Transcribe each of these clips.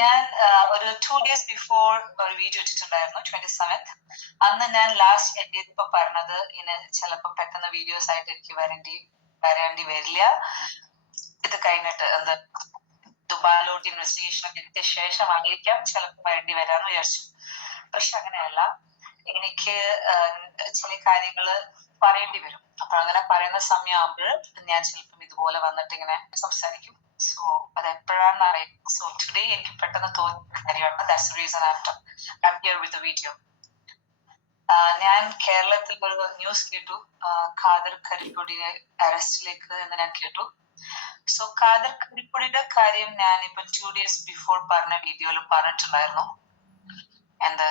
ഞാൻ ഒരു 2 days before ഒരു വീഡിയോ ഇട്ടിട്ടുണ്ടായിരുന്നു 27th. അന്ന് ഞാൻ ലാസ്റ്റ് എൻഡ് ചെയ്തപ്പോ പറഞ്ഞത് ഇനി ചിലപ്പോ പെട്ടെന്ന് വീഡിയോസ് ആയിട്ട് എനിക്ക് വരേണ്ടി വരില്ല. ഇത് കഴിഞ്ഞിട്ട് എന്താ ദുബായിലോട്ട് ഇൻവെസ്റ്റിഗേഷൻ ഒക്കെ എത്തിയ ശേഷമായിരിക്കാം ചിലപ്പോൾ വരേണ്ടി വരാന്ന് വിചാരിച്ചു. പക്ഷെ അങ്ങനെയല്ല, എനിക്ക് ചില കാര്യങ്ങള് പറയേണ്ടി വരും. അപ്പൊ അങ്ങനെ പറയുന്ന സമയമാകുമ്പോൾ ഞാൻ ചിലപ്പം ഇതുപോലെ വന്നിട്ട് ഇങ്ങനെ സംസാരിക്കും. സോ അത് എപ്പോഴാണെന്ന് അറിയാം. സോ ടുഡേ എനിക്ക് പെട്ടെന്ന് തോന്നുന്ന കാര്യമാണ്. That's the reason I am here with the video. ഞാൻ കേരളത്തിൽ ഒരു ന്യൂസ് കേട്ടു, ഖാദർ കരിപ്പൊടിയെ അറസ്റ്റിലേക്ക് എന്ന് ഞാൻ കേട്ടു. സോ ഖാദർ കരിപ്പൊടിയുടെ കാര്യം ഞാൻ ഇപ്പൊ 2 days ബിഫോർ പറഞ്ഞ വീഡിയോയിൽ പറഞ്ഞിട്ടുണ്ടായിരുന്നു. എന്ത്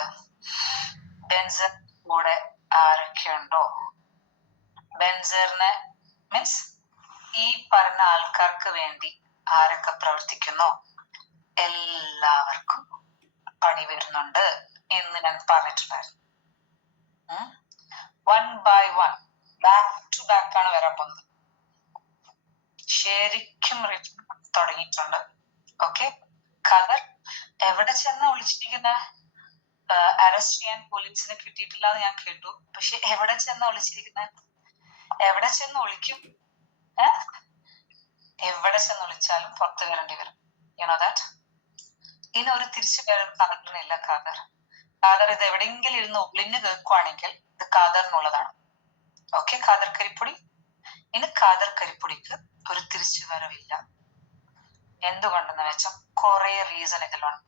ബെൻസർ കൂടെ ആരൊക്കെയുണ്ടോ, ബെൻസറിനെ മീൻസ് ഈ പറഞ്ഞ ആൾക്കാർക്ക് വേണ്ടി ആരൊക്കെ പ്രവർത്തിക്കുന്നോ എല്ലാവർക്കും പണി വരുന്നുണ്ട് എന്ന് ഞാൻ പറഞ്ഞിട്ടുണ്ടായിരുന്നു. 1 by 1 ബാക്ക് ടു ബാക്ക് ആണ് വരാൻ പോകുന്നത്. ശരിക്കും തുടങ്ങിയിട്ടുണ്ട്. ഓക്കെ, ഖദർ എവിടെ ചെന്ന് വിളിച്ചിരിക്കുന്ന അറസ്റ്റ് ചെയ്യാൻ പോലീസിനെ കിട്ടിയിട്ടില്ല എന്ന് ഞാൻ കേട്ടു. പക്ഷെ എവിടെ ചെന്ന് വിളിച്ചിരിക്കുന്ന, എവിടെ ചെന്ന് വിളിക്കും, എവിടെ ചെന്ന് വിളിച്ചാലും പുറത്തു വരേണ്ടി വരും. You know that. ഇനി ഒരു തിരിച്ചു കയറുന്ന ഖദറിനില്ല. ഖാദർ ഇത് എവിടെയെങ്കിലും ഇരുന്ന് ഒളിഞ്ഞു കേൾക്കുവാണെങ്കിൽ ഇത് ഖാദറിനുള്ളതാണ്. ഓക്കെ, ഖാദർ കരിപ്പൊടി. ഇനി ഖാദർ കരിപ്പൊടിക്ക് ഒരു തിരിച്ചു വരവില്ല. എന്തുകൊണ്ടെന്ന് വെച്ചാൽ കുറെ റീസൺ ഇതിലാണ്.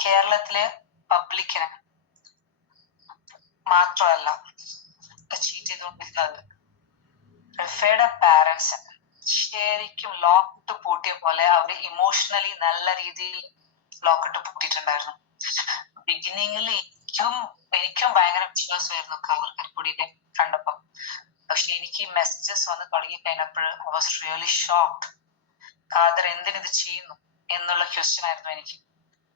കേരളത്തിലെ പബ്ലിക്കിന് മാത്രമല്ല ചീറ്റ് ചെയ്തുകൊണ്ടിരുന്നത്, റിഫയുടെ പാരന്റ്സിന് ശരിക്കും ലോക്കിട്ട് പൂട്ടിയ പോലെ അവർ ഇമോഷണലി നല്ല രീതിയിൽ ലോക്കിട്ട് പൂട്ടിയിട്ടുണ്ടായിരുന്നു. ബിഗിനിങ്ങിൽ എനിക്കും ഭയങ്കര വിശ്വാസമായിരുന്നു ഖാദർ കരിപ്പൊടിയെ കണ്ടപ്പം. പക്ഷെ എനിക്ക് മെസ്സേജസ് വന്ന് തുടങ്ങി കഴിഞ്ഞപ്പോൾ I was really shocked. Khader എന്തിനിത് ചെയ്യുന്നു എന്നുള്ള ക്വസ്റ്റ്യൻ ആയിരുന്നു എനിക്ക്.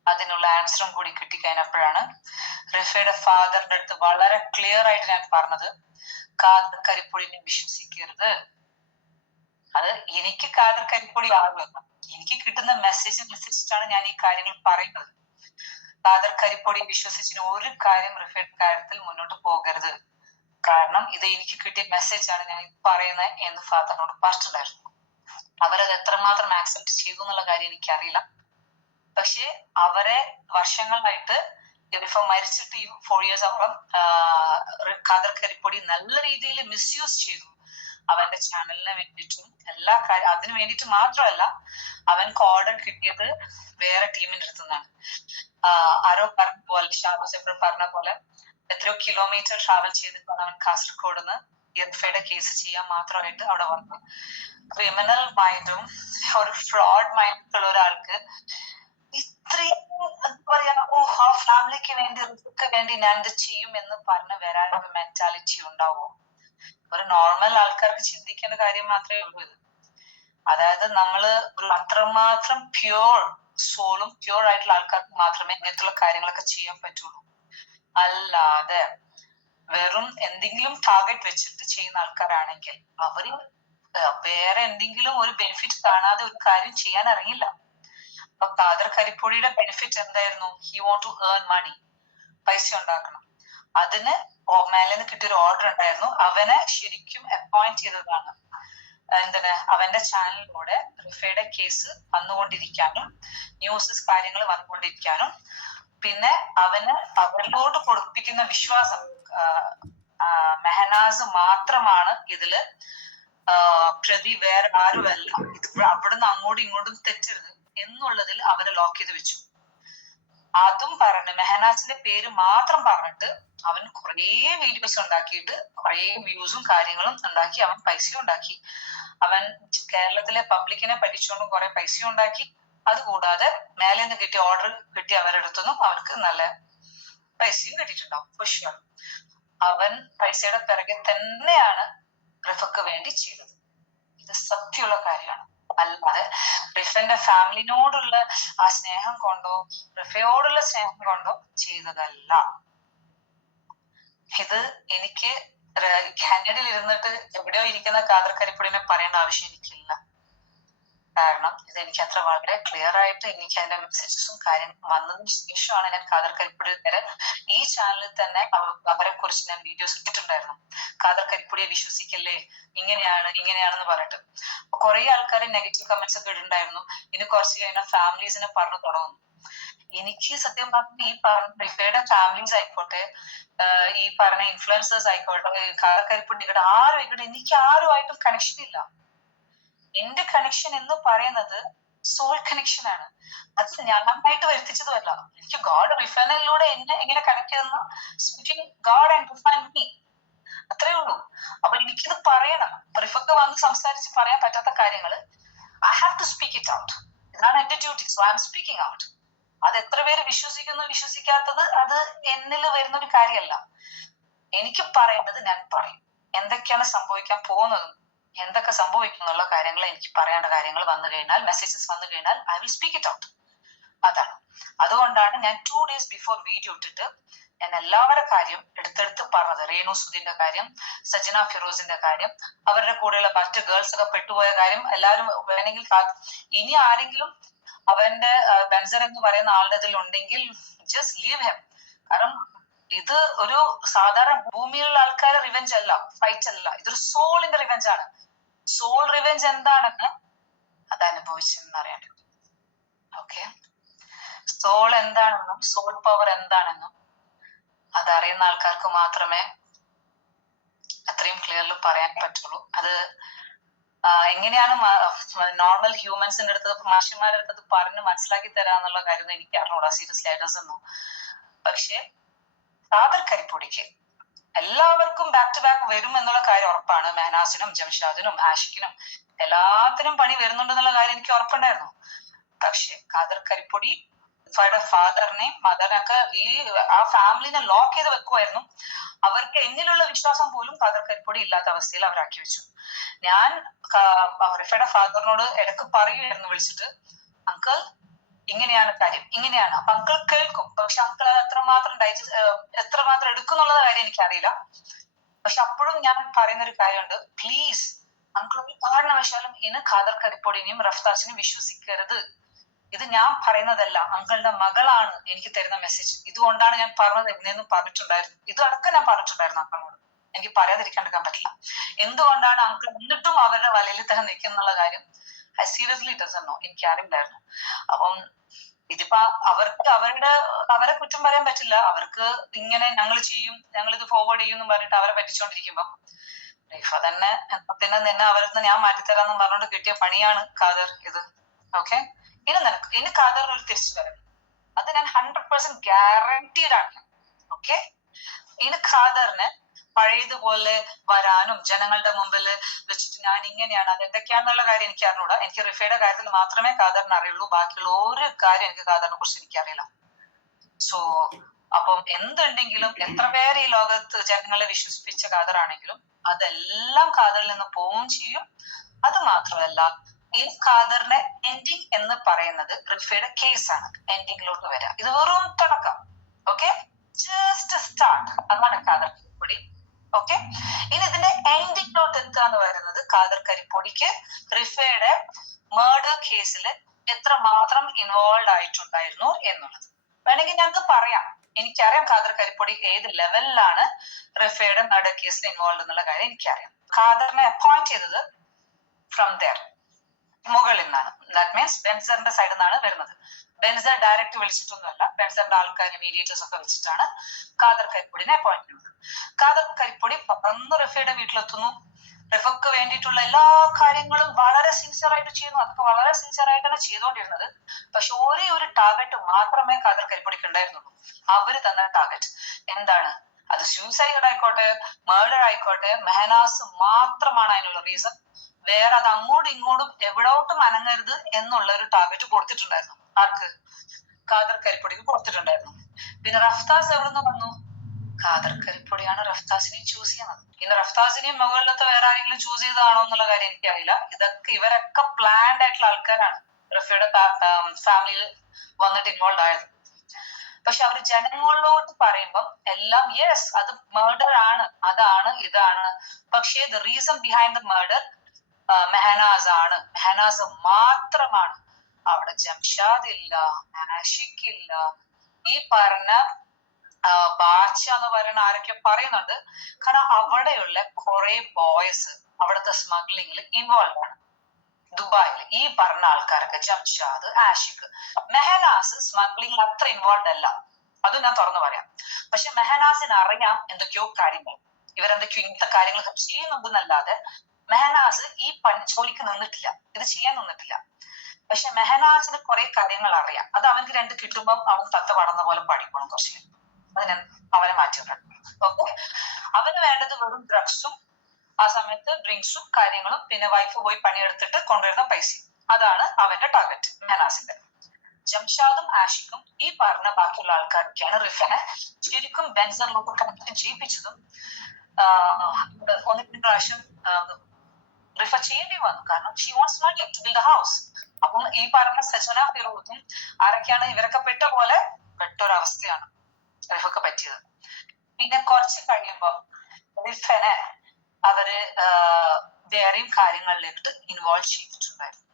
അതിനുള്ള ആൻസറും കൂടി കിട്ടിക്കഴിഞ്ഞപ്പോഴാണ് റിഫയുടെ ഫാദറിന്റെ അടുത്ത് വളരെ ക്ലിയർ ആയിട്ട് ഞാൻ പറഞ്ഞത്, ഖാദർ കരിപ്പൊടിനെ വിശ്വസിക്കരുത്. അത് എനിക്ക് ഖാദർ കരിപ്പൊടി ആകുമല്ല, എനിക്ക് കിട്ടുന്ന മെസ്സേജ് അനുസരിച്ചിട്ടാണ് ഞാൻ ഈ കാര്യങ്ങൾ പറയുന്നത്. ഖാദർ കരിപ്പൊടി വിശ്വസിച്ചിന് ഒരു കാര്യം റിഫയുടെ കാര്യത്തിൽ മുന്നോട്ട് പോകരുത്. കാരണം ഇത് എനിക്ക് കിട്ടിയ മെസ്സേജ് ആണ് ഞാൻ പറയുന്നത് എന്ന് ഫാദറിനോട് പറഞ്ഞിട്ടുണ്ടായിരുന്നു. അവരത് എത്രമാത്രം ആക്സെപ്റ്റ് ചെയ്തു എന്നുള്ള കാര്യം എനിക്കറിയില്ല. പക്ഷെ അവരെ വർഷങ്ങളായിട്ട് ഇപ്പൊ മരിച്ചിട്ട് ഈ 4 years ആവണം ഖാദർ കരിപ്പൊടി നല്ല രീതിയിൽ മിസ്യൂസ് ചെയ്തു. അവന്റെ ചാനലിന് വേണ്ടിയിട്ടും എല്ലാ കാര്യം അതിന് വേണ്ടിയിട്ട് മാത്രമല്ല, അവൻക്ക് ഓർഡർ കിട്ടിയത് വേറെ ടീമിന്റെ അടുത്തുനിന്നാണ്. ആരോ പറഞ്ഞ പോലെ, ഷാബു ജഫർ പറഞ്ഞ പോലെ എത്രയോ കിലോമീറ്റർ ട്രാവൽ ചെയ്തിട്ടാണ് അവൻ കാസർഗോഡ് നിന്ന് റിഫയുടെ കേസ് ചെയ്യാൻ മാത്രമായിട്ട് അവിടെ വന്നു. ക്രിമിനൽ മൈൻഡും ഒരു ഫ്രോഡ് മൈൻഡുള്ള ഒരാൾക്ക് ഇത്രയും എന്താ പറയാ, ആ ഫാമിലിക്ക് വേണ്ടി റിസ്ക്ക് വേണ്ടി ഞാൻ ഇത് ചെയ്യും എന്ന് പറഞ്ഞ് വരാനുള്ള മെന്റാലിറ്റി ഉണ്ടാവോ? ഒരു നോർമൽ ആൾക്കാർക്ക് ചിന്തിക്കേണ്ട കാര്യം മാത്രമേ ഉള്ളൂ ഇത്. അതായത് നമ്മള് ഒരു അത്രമാത്രം പ്യൂർ സോളും പ്യൂർ ആയിട്ടുള്ള ആൾക്കാർക്ക് മാത്രമേ ഇങ്ങനത്തുള്ള കാര്യങ്ങളൊക്കെ ചെയ്യാൻ പറ്റുള്ളൂ. അല്ലാതെ വെറും എന്തെങ്കിലും ടാർഗറ്റ് വെച്ചിട്ട് ചെയ്യുന്ന ആൾക്കാരാണെങ്കിൽ അവര് വേറെ എന്തെങ്കിലും ഒരു ബെനിഫിറ്റ് കാണാതെ ഒരു കാര്യം ചെയ്യാൻ ഇറങ്ങില്ല. അപ്പൊ ഖാദർ കരിപ്പൊടിയുടെ ബെനിഫിറ്റ് എന്തായിരുന്നു? He want to earn money, പൈസ ഉണ്ടാക്കണം. അതിന് മേലെന്ന് കിട്ടിയൊരു ഓർഡർ ഉണ്ടായിരുന്നു. അവനെ ശരിക്കും അപ്പോയിന്റ് ചെയ്തതാണ് എന്തിന്, അവന്റെ ചാനലിലൂടെ റിഫയുടെ കേസ് വന്നുകൊണ്ടിരിക്കാനും ന്യൂസസ് കാര്യങ്ങൾ വന്നുകൊണ്ടിരിക്കാനും പിന്നെ അവന് അവരിലോട്ട് കൊടുപ്പിക്കുന്ന വിശ്വാസം മെഹനാസ് മാത്രമാണ് ഇതില് പ്രതി, വേറെ ആരുമല്ല. ഇത് അവിടുന്ന് അങ്ങോട്ടും ഇങ്ങോട്ടും തെറ്റരുത് എന്നുള്ളതിൽ അവരെ ലോക്ക് ചെയ്ത് വെച്ചു. അതും പറഞ്ഞ് മെഹനാസിന്റെ പേര് മാത്രം പറഞ്ഞിട്ട് അവൻ കുറേ വീഡിയോസ് ഉണ്ടാക്കിയിട്ട് കുറേ വ്യൂസും കാര്യങ്ങളും ഉണ്ടാക്കി അവൻ പൈസ ഉണ്ടാക്കി. അവൻ കേരളത്തിലെ പബ്ലിക്കിനെ പറ്റിച്ചുകൊണ്ടും കുറെ പൈസ ഉണ്ടാക്കി. അതുകൂടാതെ മേലെ നിന്ന് കിട്ടിയ ഓർഡർ കിട്ടിയ അവരുടെ അടുത്തൊന്നും അവർക്ക് നല്ല പൈസയും കിട്ടിയിട്ടുണ്ടാവും. പക്ഷേ അവൻ പൈസയുടെ പിറകെ തന്നെയാണ് റിഫക്ക് വേണ്ടി ചെയ്തത്. ഇത് സത്യമുള്ള കാര്യമാണ്. അല്ലാതെ റിഫന്റെ ഫാമിലിനോടുള്ള ആ സ്നേഹം കൊണ്ടോ റിഫയോടുള്ള സ്നേഹം കൊണ്ടോ ചെയ്തതല്ല. ഇത് എനിക്ക് കാനഡയിൽ ഇരുന്നിട്ട് എവിടെയോ ഇരിക്കുന്ന ഖാദർ കരിപ്പൊടിനെ പറയേണ്ട ആവശ്യം എനിക്കില്ല. കാരണം ഇത് എനിക്ക് അത്ര വളരെ ക്ലിയർ ആയിട്ട് എനിക്ക് അതിന്റെ മെസ്സേജസും കാര്യങ്ങളും വന്നതിന് ശേഷമാണ് ഞാൻ ഖാദർ കരിപ്പൊടി വരെ ഈ ചാനലിൽ തന്നെ അവരെ കുറിച്ച് ഞാൻ വീഡിയോസ് ഇട്ടിട്ടുണ്ടായിരുന്നു. ഖാദർ കരിപ്പൊടിയെ വിശ്വസിക്കല്ലേ, ഇങ്ങനെയാണെന്ന് പറഞ്ഞിട്ട്. അപ്പൊ കുറെ ആൾക്കാർ നെഗറ്റീവ് കമന്റ്സ് ഒക്കെ ഇടുണ്ടായിരുന്നു. ഇനി കുറച്ച് കഴിഞ്ഞാൽ ഫാമിലീസിനെ പറഞ്ഞു തുടങ്ങുന്നു. എനിക്ക് സത്യം പറഞ്ഞ ഈ പറഞ്ഞ റിഫയുടെ ഫാമിലീസ് ആയിക്കോട്ടെ, ഈ പറഞ്ഞ ഇൻഫ്ലുവൻസേഴ്സ് ആയിക്കോട്ടെ, ഖാദർ കരിപ്പൊടിയുടെ ആരും ആയിക്കോട്ടെ, എനിക്ക് ആരുമായിട്ടും കണക്ഷൻ ഇല്ല. എന്റെ കണക്ഷൻ എന്ന് പറയുന്നത് സോൾ കണക്ഷൻ ആണ്. അത് ഞാനായിട്ട് വരുത്തിച്ചതുമല്ല. എനിക്ക് ഗോഡ് റിഫൈനിലൂടെ എന്നെ എങ്ങനെ കണക്ട് ചെയ്തെന്ന് ഗോഡ് ആൻഡ് റിഫൈൻ മീ, അത്രേ ഉള്ളൂ. അപ്പൊ എനിക്കിത് പറയണം. റിഫക്ക് വന്ന് സംസാരിച്ച് പറയാൻ പറ്റാത്ത കാര്യങ്ങൾ I have to speak it out. ഇതാണ് എന്റെ duty. So I am speaking out. അത് എത്ര പേര് വിശ്വസിക്കുന്നു വിശ്വസിക്കാത്തത് അത് എന്നിൽ വരുന്ന ഒരു കാര്യമല്ല. എനിക്ക് പറയേണ്ടത് ഞാൻ പറയും. എന്തൊക്കെയാണ് സംഭവിക്കാൻ പോകുന്നത്, എന്തൊക്കെ സംഭവിക്കും എന്നുള്ള കാര്യങ്ങൾ, എനിക്ക് പറയേണ്ട കാര്യങ്ങൾ വന്നു കഴിഞ്ഞാൽ, മെസ്സേജസ് വന്നു കഴിഞ്ഞാൽ I will speak it out. അതാണ്. അതുകൊണ്ടാണ് ഞാൻ 2 days ബിഫോർ വീഡിയോ ഇട്ടിട്ട് ഞാൻ എല്ലാവരുടെ കാര്യം എടുത്തെടുത്ത് പറഞ്ഞത്. രേണു സുധിന്റെ കാര്യം, സജന ഫിറോസിന്റെ കാര്യം, അവരുടെ കൂടെയുള്ള മറ്റ് ഗേൾസ് ഒക്കെ പെട്ടുപോയ കാര്യം, എല്ലാവരും വേണമെങ്കിൽ ഇനി ആരെങ്കിലും അവന്റെ ബെൻസർ എന്ന് പറയുന്ന ആളുടെ ഇതിൽ ഉണ്ടെങ്കിൽ ജസ്റ്റ് ലീവ് ഹെം. കാരണം ഇത് ഒരു സാധാരണ ഭൂമിയിലുള്ള ആൾക്കാരുടെ റിവെഞ്ച് അല്ല, ഫൈറ്റ് അല്ല. ഇതൊരു സോളിന്റെ റിവെഞ്ച് ആണ്. സോൾ റിവെഞ്ച് എന്താണെന്ന് അത് അനുഭവിച്ചെന്ന് അറിയേണ്ടത്. ഓക്കെ, സോൾ എന്താണെന്നും സോൾ പവർ എന്താണെന്നും അതറിയുന്ന ആൾക്കാർക്ക് മാത്രമേ അത്രയും ക്ലിയർലി പറയാൻ പറ്റുള്ളൂ. അത് എങ്ങനെയാണ് നോർമൽ ഹ്യൂമൻസിന്റെ അടുത്ത്, മാഷിമാരുടെ അടുത്ത് പറഞ്ഞ് മനസ്സിലാക്കി തരാന്നുള്ള കാര്യം എനിക്ക് അറിഞ്ഞൂടാ, സീരിയസ്ലി ഐ ഡോണ്ട് നോ. പക്ഷെ ഖാദർ കരിപ്പൊടിക്ക് എല്ലാവർക്കും ബാക്ക് ടു ബാക്ക് വരും എന്നുള്ള കാര്യം ഉറപ്പാണ്. മെഹനാസിനും ജംഷാദിനും ആഷിഖിനും എല്ലാത്തിനും പണി വരുന്നുണ്ടെന്നുള്ള കാര്യം എനിക്ക് ഉറപ്പുണ്ടായിരുന്നു. പക്ഷെ ഖാദർ കരിപ്പൊടി ഫാദറിനെയും മദറിനൊക്കെ ആ ഫാമിലിനെ ലോക്ക് ചെയ്ത് വെക്കുമായിരുന്നു. അവർക്ക് എന്നിലുള്ള വിശ്വാസം പോലും ഖാദർ കരിപ്പൊടി ഇല്ലാത്ത അവസ്ഥയിൽ അവരാക്കി വെച്ചു. ഞാൻ റിഫയുടെ ഫാദറിനോട് ഇടക്ക് പറയുമായിരുന്നു വിളിച്ചിട്ട്, അങ്കിൾ ഇങ്ങനെയാണ് കാര്യം, ഇങ്ങനെയാണ്. അപ്പൊ അങ്കിൾ കേൾക്കും. പക്ഷെ അങ്കിൾ അത് എത്രമാത്രം എടുക്കുന്നുള്ള കാര്യം എനിക്കറിയില്ല. പക്ഷെ അപ്പോഴും ഞാൻ പറയുന്ന ഒരു കാര്യമുണ്ട്, പ്ലീസ് അങ്കിൾ ഒരു കാരണവശാലും ഇന്ന് ഖാദർ കരിപ്പൊടിനെയും റഫ്താസിനെയും വിശ്വസിക്കരുത്. ഇത് ഞാൻ പറയുന്നതല്ല, അങ്കിളുടെ മകളാണ് എനിക്ക് തരുന്ന മെസ്സേജ്. ഇതുകൊണ്ടാണ് ഞാൻ പറഞ്ഞത് എന്നെന്നും പറഞ്ഞിട്ടുണ്ടായിരുന്നു. ഇതടക്കം ഞാൻ പറഞ്ഞിട്ടുണ്ടായിരുന്നു അങ്കിളിനോട്. എനിക്ക് പറയാതിരിക്കാണ്ടിരിക്കാൻ പറ്റില്ല. എന്തുകൊണ്ടാണ് അങ്കിൾ എന്നിട്ടും അവരുടെ വലയിൽ തന്നെ നിൽക്കുന്നുള്ള കാര്യം ഐ സീരിയസ്ലി ഡസന്റ് നോ. എനിക്ക് അറിയില്ലായിരുന്നു. അപ്പം ഇതിപ്പോ അവരെ കുറ്റം പറയാൻ പറ്റില്ല. അവർക്ക് ഇങ്ങനെ ഞങ്ങൾ ചെയ്യും, ഞങ്ങൾ ഇത് ഫോർവേഡ് ചെയ്യും എന്ന് പറഞ്ഞിട്ട് അവരെ പറ്റിച്ചോണ്ടിരിക്കുമ്പോ റിഫ തന്നെ പിന്നെ നിന്നെ അവരടുത്ത് ഞാൻ മാറ്റിത്തരാന്ന് പറഞ്ഞുകൊണ്ട് കിട്ടിയ പണിയാണ് ഖാദർ ഇത്. ഓക്കെ, ഇനി ഖാദറിന് ഒരു തിരിച്ചു വരണം. അത് ഞാൻ 100% ഗ്യാരണ്ടീഡ് ആണ്. ഓക്കെ, ഇനി ഖാദറിന് പഴയതുപോലെ വരാനും ജനങ്ങളുടെ മുമ്പിൽ വെച്ചിട്ട് ഞാൻ ഇങ്ങനെയാണ് അത് എന്തൊക്കെയാണെന്നുള്ള കാര്യം എനിക്ക് അറിഞ്ഞൂടാ. എനിക്ക് റിഫയുടെ കാര്യത്തിൽ മാത്രമേ ഖാദറിന് അറിയുള്ളൂ. ബാക്കിയുള്ള ഒരു കാര്യം എനിക്ക് ഖാദറിനെ കുറിച്ച് എനിക്കറിയില്ല. സോ അപ്പം എന്തുണ്ടെങ്കിലും എത്ര പേര് ഈ ലോകത്ത് ജനങ്ങളെ വിശ്വസിപ്പിച്ച ഖാദറാണെങ്കിലും അതെല്ലാം ഖാദറിൽ നിന്ന് പോവുകയും ചെയ്യും. അത് മാത്രമല്ല, ഈ ഖാദറിന്റെ എൻഡിങ് എന്ന് പറയുന്നത് റിഫയുടെ കേസാണ് എൻഡിങ്ങിലോട്ട് വരിക. ഇത് വെറും തുടക്കം. Okay, just start. അതാണ് ഖാദർ കരിപ്പൊടി. ഓക്കെ, ഇനി ഇതിന്റെ എൻഡിങ്ങിലോട്ട് എത്താന്ന് പറയുന്നത് ഖാദർ കരിപ്പൊടിക്ക് റിഫയുടെ മർഡർ കേസിൽ എത്രമാത്രം ഇൻവോൾവ് ആയിട്ടുണ്ടായിരുന്നു എന്നുള്ളത് വേണമെങ്കിൽ ഞങ്ങൾക്ക് പറയാം. എനിക്കറിയാം ഖാദർ കരിപ്പൊടി ഏത് ലെവലിലാണ് റിഫയുടെ മർഡർ കേസിൽ ഇൻവോൾവ് എന്നുള്ള കാര്യം എനിക്കറിയാം. ഖാദറിനെ അപ്പോയിന്റ് ചെയ്തത് ഫ്രം ദർ, മുകളിൽ നിന്നാണ്. ദാറ്റ് മീൻസ് ബെൻസറിന്റെ സൈഡിൽ നിന്നാണ് വരുന്നത്. ബെൻസർ ഡയറക്റ്റ് വിളിച്ചിട്ടൊന്നുമല്ല, ബെൻസറിന്റെ ആൾക്കാർ മീഡിയേറ്റേഴ്സ് ഒക്കെ വെച്ചിട്ടാണ് ഖാദർ കരിപ്പൊടിനെ അപ്പോയിന്റ് ചെയ്തത്. ഖാദർ കരിപ്പൊടി പറന്ന് റിഫയുടെ വീട്ടിലെത്തുന്നു. റിഫക്ക് വേണ്ടിയിട്ടുള്ള എല്ലാ കാര്യങ്ങളും വളരെ സിൻസിയർ ആയിട്ട് ചെയ്യുന്നു. അതൊക്കെ വളരെ സിൻസിയർ ആയിട്ടാണ് ചെയ്തുകൊണ്ടിരുന്നത്. പക്ഷെ ഒരേ ഒരു ടാർഗറ്റ് മാത്രമേ ഖാദർ കരിപ്പൊടിക്ക് ഉണ്ടായിരുന്നുള്ളൂ. അവര് തന്ന ടാർഗറ്റ് എന്താണ്? അത് സൂസൈഡ് ആയിക്കോട്ടെ, മർഡർ ആയിക്കോട്ടെ, മെഹനാസ് മാത്രമാണ് അതിനുള്ള റീസൺ. വേറെ അത് അങ്ങോട്ടും ഇങ്ങോട്ടും എവിടോട്ടും അനങ്ങരുത് എന്നുള്ള ഒരു ടാർഗറ്റ് കൊടുത്തിട്ടുണ്ടായിരുന്നു. ആർക്ക്? ഖാദർ കരിപ്പൊടിക്ക് കൊടുത്തിട്ടുണ്ടായിരുന്നു. പിന്നെ റഫ്താസ് എവിടെ നിന്ന് വന്നു? ഖാദർ കരിപ്പൊടിയാണ് റഫ്താസിനെ ചൂസ് ചെയ്യുന്നത്. ഇന്ന് റഫ്താസിനെയും മുകളിലത്തെ വേറെ ആരെങ്കിലും ചൂസ് ചെയ്തതാണോ എന്നുള്ള കാര്യം എനിക്കറിയില്ല. ഇവരൊക്കെ പ്ലാൻഡ് ആയിട്ടുള്ള ആൾക്കാരാണ് റഫയുടെ ഫാമിലിയിൽ വന്നിട്ട് ഇൻവോൾവ് ആയത്. പക്ഷെ അവർ ജനങ്ങളിലോട്ട് പറയുമ്പം എല്ലാം അത് മർഡർ ആണ്, അതാണ് ഇതാണ്. പക്ഷേ the reason behind the murder Mehnaz ആണ്, മെഹനാസ് മാത്രമാണ്. അവിടെ ജംഷാദ് ഇല്ല, ആഷിഖ് ഇല്ല, ഈ പറഞ്ഞ ബാച്ച എന്ന് പറയുന്ന ആരൊക്കെ പറയുന്നുണ്ട്. കാരണം അവിടെയുള്ള കുറെ ബോയ്സ് അവിടുത്തെ സ്മഗ്ലിംഗിൽ ഇൻവോൾവ് ആണ് ദുബായിൽ. ഈ പറഞ്ഞ ആൾക്കാർക്ക് ജംഷാദ്, ആഷിഖ്, മെഹനാസ് സ്മഗ്ലിംഗിൽ അത്ര ഇൻവോൾവ് അല്ല, അത് ഞാൻ തുറന്നു പറയാം. പക്ഷെ മെഹനാസിന് അറിയാം എന്തൊക്കെയോ കാര്യങ്ങൾ, ഇവരെന്തൊക്കെയോ ഇങ്ങനത്തെ കാര്യങ്ങൾ ചെയ്യുന്നുണ്ടെന്നല്ലാതെ മെഹനാസ് ഈ ജോലിക്ക് നിന്നിട്ടില്ല, ഇത് ചെയ്യാൻ നിന്നിട്ടില്ല. പക്ഷെ മെഹനാസിന് കുറെ കാര്യങ്ങൾ അറിയാം. അത് അവൻക്ക് രണ്ട് കിട്ടുമ്പോൾ അവൻ തത്ത പടന്ന പോലെ പഠിക്കണം കുറച്ച്. അതിന് അവനെ മാറ്റിവിടണം. ഓക്കെ, അവന് വേണ്ടത് വെറും ഡ്രഗ്സും ആ സമയത്ത് ഡ്രിങ്ക്സും കാര്യങ്ങളും, പിന്നെ വൈഫ് പോയി പണിയെടുത്തിട്ട് കൊണ്ടുവരുന്ന പൈസയും. അതാണ് അവന്റെ ടാർഗറ്റ് മെഹനാസിന്റെ. ജംഷാദും ആഷിഖും ഈ പറഞ്ഞ ബാക്കിയുള്ള ആൾക്കാരൊക്കെയാണ് റിഫനെ ശരിക്കും ബെൻസറിലോട്ട് കണക്ട് ചെയ്യിപ്പിച്ചതും ഒന്ന് രണ്ട് പ്രാവശ്യം റിഫ ചെയ്യേണ്ടി വന്നു. കാരണം she wants money to build a house. അപ്പം ഈ പറഞ്ഞ സജന ഫിറോസും ആരൊക്കെയാണ് ഇവരൊക്കെ പെട്ടൊരവസ്ഥയാണ് റിഫക്ക് പറ്റിയത്. പിന്നെ കുറച്ച് കഴിയുമ്പോ റിഫനെ അവര് വേറെയും കാര്യങ്ങളിലേക്ക് ഇൻവോൾവ് ചെയ്തിട്ടുണ്ടായിരുന്നു.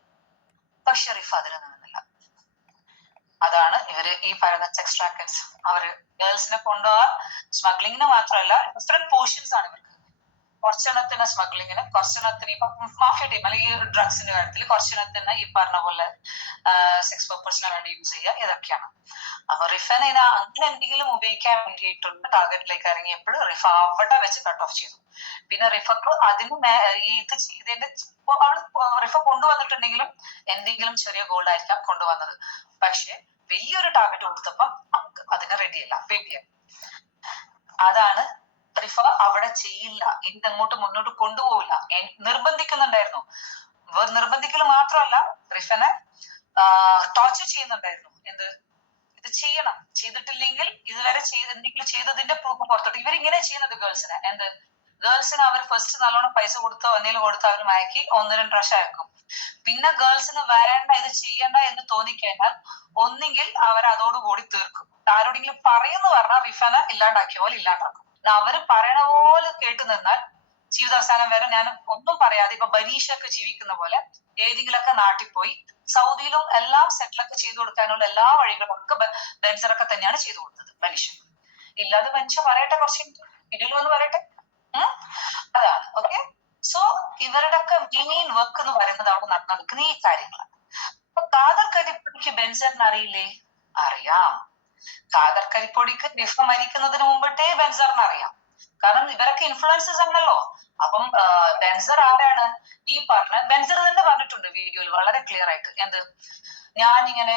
പക്ഷെ റിഫ അതിൽ നിന്നില്ല. അതാണ് ഇവര് ഈ പറയുന്ന സെക്സ് റാക്കറ്റ്സ്. അവര് ഗേൾസിനെ കൊണ്ടുപോവാ സ്മഗ്ലിങ്ങിന് മാത്രമല്ല, ഡിഫറെന്റ് പോർഷൻസ് ആണ് ഇവർക്ക്. കുറച്ചെണ്ണത്തിന് സ്മഗ്ലിങ്ങിന്, കുറച്ചെണ്ണത്തിന് ഇപ്പൊ മാഫിയ ടീം അല്ലെങ്കിൽ ഡ്രഗ്സിന്റെ കാര്യത്തിൽ, കുറച്ചെണ്ണത്തിന് ഈ പറഞ്ഞ പോലെ സെക്സ് പർപ്പസിന് വേണ്ടി യൂസ് ചെയ്യുക, ഇതൊക്കെയാണ്. അപ്പൊ റിഫനെ അങ്ങനെ എന്തെങ്കിലും ഉപയോഗിക്കാൻ വേണ്ടിയിട്ടുള്ള ടാർഗറ്റിലേക്ക് ഇറങ്ങിയപ്പോൾ റിഫ അവിടെ വെച്ച് കട്ട് ഓഫ് ചെയ്തു. പിന്നെ റിഫക്ക് അതിന് ഇത് ചെയ്തതിന്റെ അവള് റിഫ കൊണ്ടുവന്നിട്ടുണ്ടെങ്കിലും എന്തെങ്കിലും ചെറിയ ഗോൾഡ് ആയിരിക്കാം കൊണ്ടുവന്നത്. പക്ഷെ വലിയൊരു ടാർഗറ്റ് കൊടുത്തപ്പം അതിന് റെഡിയല്ല, പേടിയാണ്. അതാണ് റിഫ അവിടെ ചെയ്യില്ല, ഇതങ്ങോട്ട് മുന്നോട്ട് കൊണ്ടുപോകില്ല, നിർബന്ധിക്കുന്നുണ്ടായിരുന്നു. നിർബന്ധിക്കൽ മാത്രമല്ല, റിഫനെ ടോർച്ചർ ചെയ്യുന്നുണ്ടായിരുന്നു. എന്ത് ഇത് ചെയ്യണം, ചെയ്തിട്ടില്ലെങ്കിൽ ഇതുവരെ എന്തെങ്കിലും ചെയ്തതിന്റെ പ്രൂഫ് പുറത്തോട്ട്. ഇവരിങ്ങനെ ചെയ്യുന്നത് ഗേൾസിനെ. എന്ത് ഗേൾസിന് അവർ ഫസ്റ്റ് നല്ലോണം പൈസ കൊടുത്തോ എന്തെങ്കിലും കൊടുത്തോ അവർ മയക്കി ഒന്ന് രണ്ട് പ്രാവശ്യം അയക്കും. പിന്നെ ഗേൾസിന് വേണ്ട, ഇത് ചെയ്യണ്ട എന്ന് തോന്നിക്കഴിഞ്ഞാൽ ഒന്നുകിൽ അവർ അതോടുകൂടി തീർക്കും. ആരോടെങ്കിലും പറയുന്നു പറഞ്ഞാൽ റിഫനെ ഇല്ലാണ്ടാക്കിയ പോലെ ഇല്ലാണ്ടാക്കും. അവര് പറയണ പോലെ കേട്ടു നിന്നാൽ ജീവിതാവസാനം വരെ ഞാൻ ഒന്നും പറയാതെ ഇപ്പൊ ബനീഷൊക്കെ ജീവിക്കുന്ന പോലെ ഏതെങ്കിലൊക്കെ നാട്ടിൽ പോയി സൗദിയിലും എല്ലാം സെറ്റിലൊക്കെ ചെയ്തു കൊടുക്കാനുള്ള എല്ലാ വഴികളും ഒക്കെ ബെൻസറൊക്കെ തന്നെയാണ് ചെയ്തു കൊടുത്തത് ബനീഷ. ഇല്ലാതെ ബനീഷ പറയട്ടെ, കുറച്ച് വീഡിയോയിൽ വന്ന് പറയട്ടെ. അതാണ്. ഓക്കെ, സോ ഇവരുടെ ഒക്കെ മെയിൻ വർക്ക് എന്ന് പറയുന്നത് അവിടെ നടക്കുന്ന ഈ കാര്യങ്ങളാണ്. അപ്പൊ കാദർ കരിപ്പൊടിക്ക് ബെൻസറിന് അറിയില്ലേ? അറിയാം. കാദർ കരിപ്പൊടിക്ക് റിഫ മരിക്കുന്നതിന് മുമ്പിട്ടേ ബെൻസറിന് അറിയാം. കാരണം ഇവരൊക്കെ ഇൻഫ്ലുവൻസേഴ്സ് ആണല്ലോ. അപ്പം ബെൻസർ ആരാണ്? ഈ പറഞ്ഞ ബെൻസർ തന്നെ പറഞ്ഞിട്ടുണ്ട് വീഡിയോയിൽ വളരെ ക്ലിയർ ആയിട്ട്. എന്ത് ഞാനിങ്ങനെ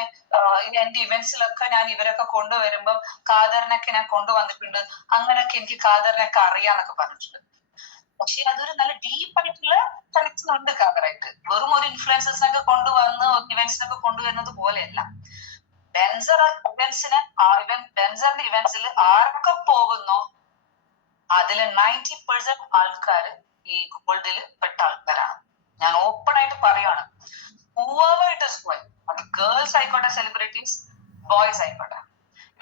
എന്റെ ഇവന്റ്സിലൊക്കെ ഞാൻ ഇവരൊക്കെ കൊണ്ടുവരുമ്പം കാദറിനൊക്കെ ഞാൻ കൊണ്ടുവന്നിട്ടുണ്ട്, അങ്ങനെയൊക്കെ എനിക്ക് കാദറിനൊക്കെ അറിയാന്നൊക്കെ പറഞ്ഞിട്ടുണ്ട്. പക്ഷെ അതൊരു നല്ല ഡീപ്പായിട്ടുള്ള കണക്ഷൻ ഉണ്ട് കാദറായിട്ട്. വെറും ഒരു ഇൻഫ്ലുവൻസേഴ്സിനൊക്കെ കൊണ്ടുവന്ന് ഇവന്റ്സിനൊക്കെ കൊണ്ടുവരുന്നത് പോലെയല്ല. ബെൻസറിന്റെ ഇവന്റ്സിൽ ആരൊക്കെ പോകുന്നോ അതില് 90% ആൾക്കാർ ഈ ഗോൾഡിൽ പെട്ട ആൾക്കാരാണ്. ഞാൻ ഓപ്പൺ ആയിട്ട് പറയാണ്. whoever it is going, അത് ഗേൾസ് ആയിക്കോട്ടെ, സെലിബ്രിറ്റീസ്, ബോയ്സ് ആയിക്കോട്ടെ,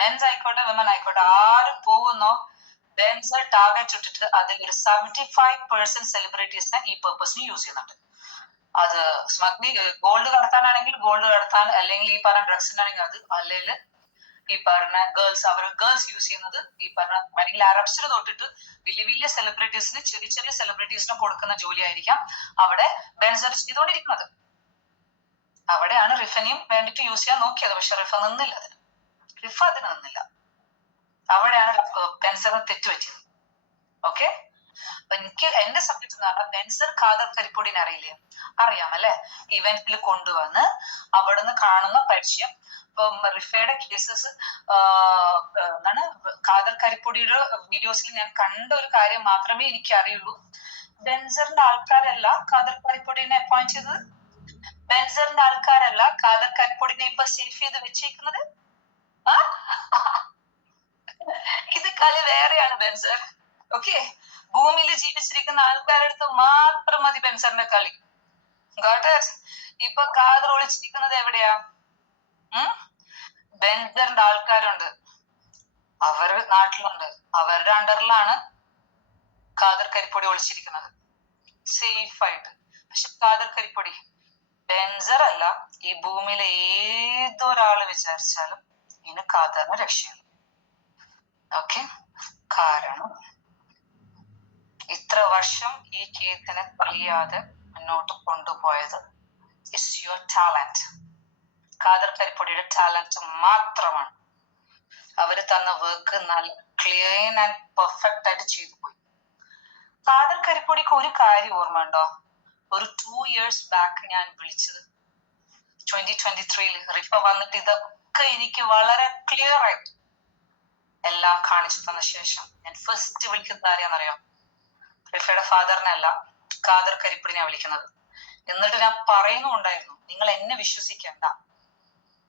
മെൻസ് ആയിക്കോട്ടെ, വിമൻ ആയിക്കോട്ടെ, ആര് പോകുന്നോ ബെൻസർ ടാർഗറ്റ് ഇട്ടിട്ട് അതിൽ ഒരു 75% സെലിബ്രിറ്റീസിനെ ഈ പർപ്പസിന് യൂസ് ചെയ്യുന്നുണ്ട്. അത് സ്മഗ്ലിംഗ് ഗോൾഡ് കടത്താനാണെങ്കിൽ ഗോൾഡ് കടത്താൻ, അല്ലെങ്കിൽ ഈ പറഞ്ഞ ഡ്രഗ്സിനാണെങ്കിൽ അത്, അല്ലെങ്കിൽ ഈ പറഞ്ഞ ഗേൾസ് യൂസ് ചെയ്യുന്നത് ഈ പറഞ്ഞ അല്ലെങ്കിൽ അറബ്സിന് തൊട്ടിട്ട് വലിയ വലിയ സെലിബ്രിറ്റീസിന്, ചെറിയ ചെറിയ സെലിബ്രിറ്റീസിന് കൊടുക്കുന്ന ജോലി ആയിരിക്കാം അവിടെ ബെൻസർ ചെയ്തുകൊണ്ടിരിക്കുന്നത്. അവിടെയാണ് റിഫനെയും വേണ്ടിട്ട് യൂസ് ചെയ്യാൻ നോക്കിയത്. പക്ഷെ റിഫ നിന്നില്ല അതിന്. റിഫ അതിന് നിന്നില്ല. അവിടെയാണ് ബെൻസറിന് തെറ്റുപറ്റിയത്. ഓക്കെ, അപ്പൊ എനിക്ക് എന്റെ സബ്ജക്ട് എന്ന് പറഞ്ഞാൽ ബെൻസർ കാദർ കരിപ്പൊടിനെ അറിയില്ലേ? അറിയാമല്ലേ? ഇവന്റിൽ കൊണ്ടുവന്ന് അവിടുന്ന് കാണുന്ന പരിചയം. ഇപ്പം റിഫയുടെ കേസസ് എന്താണ്, കാദർ കരിപ്പൊടിയുടെ വീഡിയോസിൽ ഞാൻ കണ്ട ഒരു കാര്യം മാത്രമേ എനിക്ക് അറിയുള്ളൂ. ബെൻസറിന്റെ ആൾക്കാരല്ല കാദർ കരിപ്പൊടിനെ അപ്പോയിന്റ് ചെയ്തത്. ബെൻസറിന്റെ ആൾക്കാരല്ല കാദർ കരിപ്പൊടിനെ ഇപ്പൊ സേഫ് ചെയ്ത് വെച്ചേക്കുന്നത്. ഇത് കളി വേറെയാണ് ബെൻസർ. ഓക്കെ, ഭൂമിയിൽ ജീവിച്ചിരിക്കുന്ന ആൾക്കാരടുത്ത് മാത്രം മതി ബെൻസറിന്റെ കളി. ഇപ്പൊ കാദർ ഒളിച്ചിരിക്കുന്നത് എവിടെയാ? ബെൻസറിന്റെ ആൾക്കാരുണ്ട്, അവര് നാട്ടിലുണ്ട്, അവരുടെ അണ്ടറിലാണ് കാദർ കരിപ്പൊടി ഒളിച്ചിരിക്കുന്നത് സേഫ് ആയിട്ട്. പക്ഷെ ഖാദർ കരിപ്പൊടി ബെൻസർ അല്ല, ഈ ഭൂമിയിലെ ഏതൊരാള് വിചാരിച്ചാലും ഇതിന് ഖാദറിന് രക്ഷയാണ്. ഓക്കെ, കാരണം ഇത്ര വർഷം ഈ കേസിനെ കഴിയാതെ മുന്നോട്ട് കൊണ്ടുപോയത് ഇസ് യുവർ ടാലന്റ്. ഖാദർ കരിപ്പൊടിയുടെ ടാലന്റ് മാത്രമാണ്. അവര് തന്ന വർക്ക് നല്ല ക്ലീൻ ആൻഡ് പെർഫെക്റ്റ് ആയിട്ട് ചെയ്തു പോയി. ഖാദർ കരിപ്പൊടിക്ക് ഒരു കാര്യം ഓർമ്മയുണ്ടോ? ഒരു 2 years ബാക്ക് ഞാൻ വിളിച്ചത് 2023 റിഫ വന്നിട്ട് ഇതൊക്കെ എനിക്ക് വളരെ ക്ലിയർ ആയിട്ട് എല്ലാം കാണിച്ചു തന്ന ശേഷം ഞാൻ ഫസ്റ്റ് വിളിക്കുന്നത് ആരെയാണെന്നറിയാം? റിഫയുടെ ഫാദറിനല്ല, ഖാദർ കരിപ്പൊടിനെ വിളിക്കുന്നത്. എന്നിട്ട് ഞാൻ പറയുന്നുണ്ടായിരുന്നു, നിങ്ങൾ എന്നെ വിശ്വസിക്കണ്ട,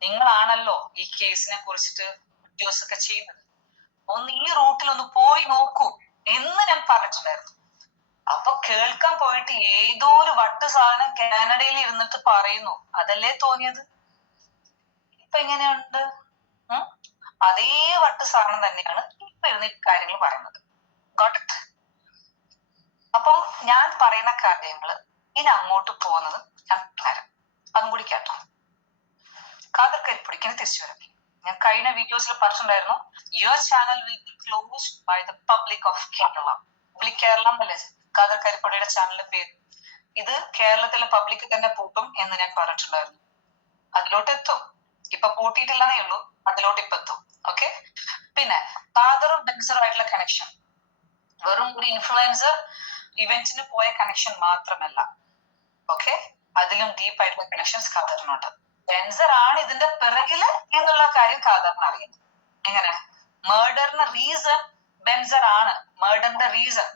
നിങ്ങളാണല്ലോ ഈ കേസിനെ കുറിച്ചിട്ട് വീഡിയോസ് ഒക്കെ ചെയ്യുന്നത്, ഒന്ന് ഈ റൂട്ടിൽ ഒന്ന് പോയി നോക്കൂ എന്ന് ഞാൻ പറഞ്ഞിട്ടുണ്ടായിരുന്നു. അപ്പൊ കേൾക്കാൻ പോയിട്ട് ഏതോ ഒരു വട്ട് സാധനം കാനഡയിൽ ഇരുന്നിട്ട് പറയുന്നു, അതല്ലേ തോന്നിയത്? ഇപ്പൊ എങ്ങനെയുണ്ട്? അതേ വട്ട് സാധനം തന്നെയാണ് ഇപ്പൊ ഇരുന്ന് കാര്യങ്ങൾ പറയുന്നത്. Got it? അപ്പം ഞാൻ പറയുന്ന കാര്യങ്ങള് ഇനി അങ്ങോട്ട് പോകുന്നത് ഞാൻ തരാം, അതും കൂടി കേട്ടോ. ഖാദർ കരിപ്പൊടിക്ക് തിരിച്ചു വരാം. ഞാൻ കഴിഞ്ഞ വീഡിയോസിൽ പറഞ്ഞിട്ടുണ്ടായിരുന്നു, your channel will be closed by the public of Kerala. Public Kerala എന്നല്ലേ ഖാദർ കരിപ്പൊടിയുടെ ചാനലിന്റെ പേര്. ഇത് കേരളത്തിലെ പബ്ലിക് തന്നെ പൂട്ടും എന്ന് ഞാൻ പറഞ്ഞിട്ടുണ്ടായിരുന്നു. അതിലോട്ട് എത്തും. ഇപ്പൊ പൂട്ടിയിട്ടില്ലെന്നേ ഉള്ളൂ, അതിലോട്ട് ഇപ്പൊ എത്തും. ഓക്കെ. പിന്നെ ഖാദറും ബെൻസറും ആയിട്ടുള്ള കണക്ഷൻ വെറും ഒരു ഇൻഫ്ലുവൻസർ ഇവന്റിന് പോയ കണക്ഷൻ മാത്രമല്ല. ഓക്കെ, അതിലും ഡീപ്പ് ആയിട്ടുള്ള കണക്ഷൻസ് ഖാദറിനുണ്ട്. ബെൻസർ ആണ് ഇതിന്റെ പിറകില് എന്നുള്ള കാര്യം ഖാദറിന് അറിയുന്നു. എങ്ങനെ? മേർഡറിന് റീസൺ ബെൻസർ ആണ്. മേർഡറിന്റെ റീസൺ,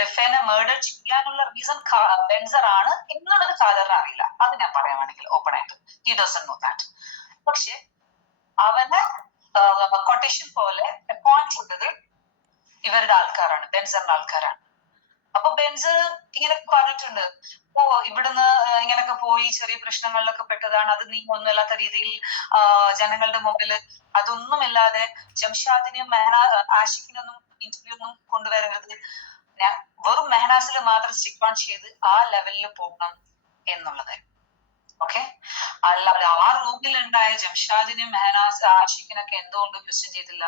റിഫേനെ മേർഡർ ചെയ്യാനുള്ള റീസൺ ബെൻസർ ആണ് എന്നുള്ളത് ഖാദറിന് അറിയില്ല. അത് ഞാൻ പറയാൻ വേണമെങ്കിൽ ഓപ്പൺ ആയിട്ട്, ഹി ഡസന്റ് നോ ദാറ്റ്. പക്ഷെ അവനെ കൊട്ടേഷൻ പോലെ അപ്പോയിന്റ് ചെയ്തത് ഇവരുടെ ആൾക്കാരാണ്, ബെൻസറിന്റെ ആൾക്കാരാണ്. അപ്പൊ ബെൻസർ ഇങ്ങനെ പറഞ്ഞിട്ടുണ്ട്, ഓ ഇവിടുന്ന് ഇങ്ങനൊക്കെ പോയി ചെറിയ പ്രശ്നങ്ങളിലൊക്കെ പെട്ടതാണ്, അത് നീ ഒന്നുമില്ലാത്ത രീതിയിൽ ജനങ്ങളുടെ മുമ്പില് അതൊന്നുമില്ലാതെ ജംഷാദിനെയും ആഷിഖിനൊന്നും ഇന്റർവ്യൂ ഒന്നും കൊണ്ടുവരരുത്, ഞാൻ വെറും മെഹനാസിൽ മാത്രം സ്റ്റിക്ക് ഓൺ ചെയ്ത് ആ ലെവലിൽ പോകണം എന്നുള്ളത്. ഓക്കെ, അല്ലാതെ ആ റൂമിലുണ്ടായ ജംഷാദിനെയും മെഹനാസ് ആഷിഖിനൊക്കെ എന്തുകൊണ്ട് ക്വസ്റ്റ്യൻ ചെയ്തില്ല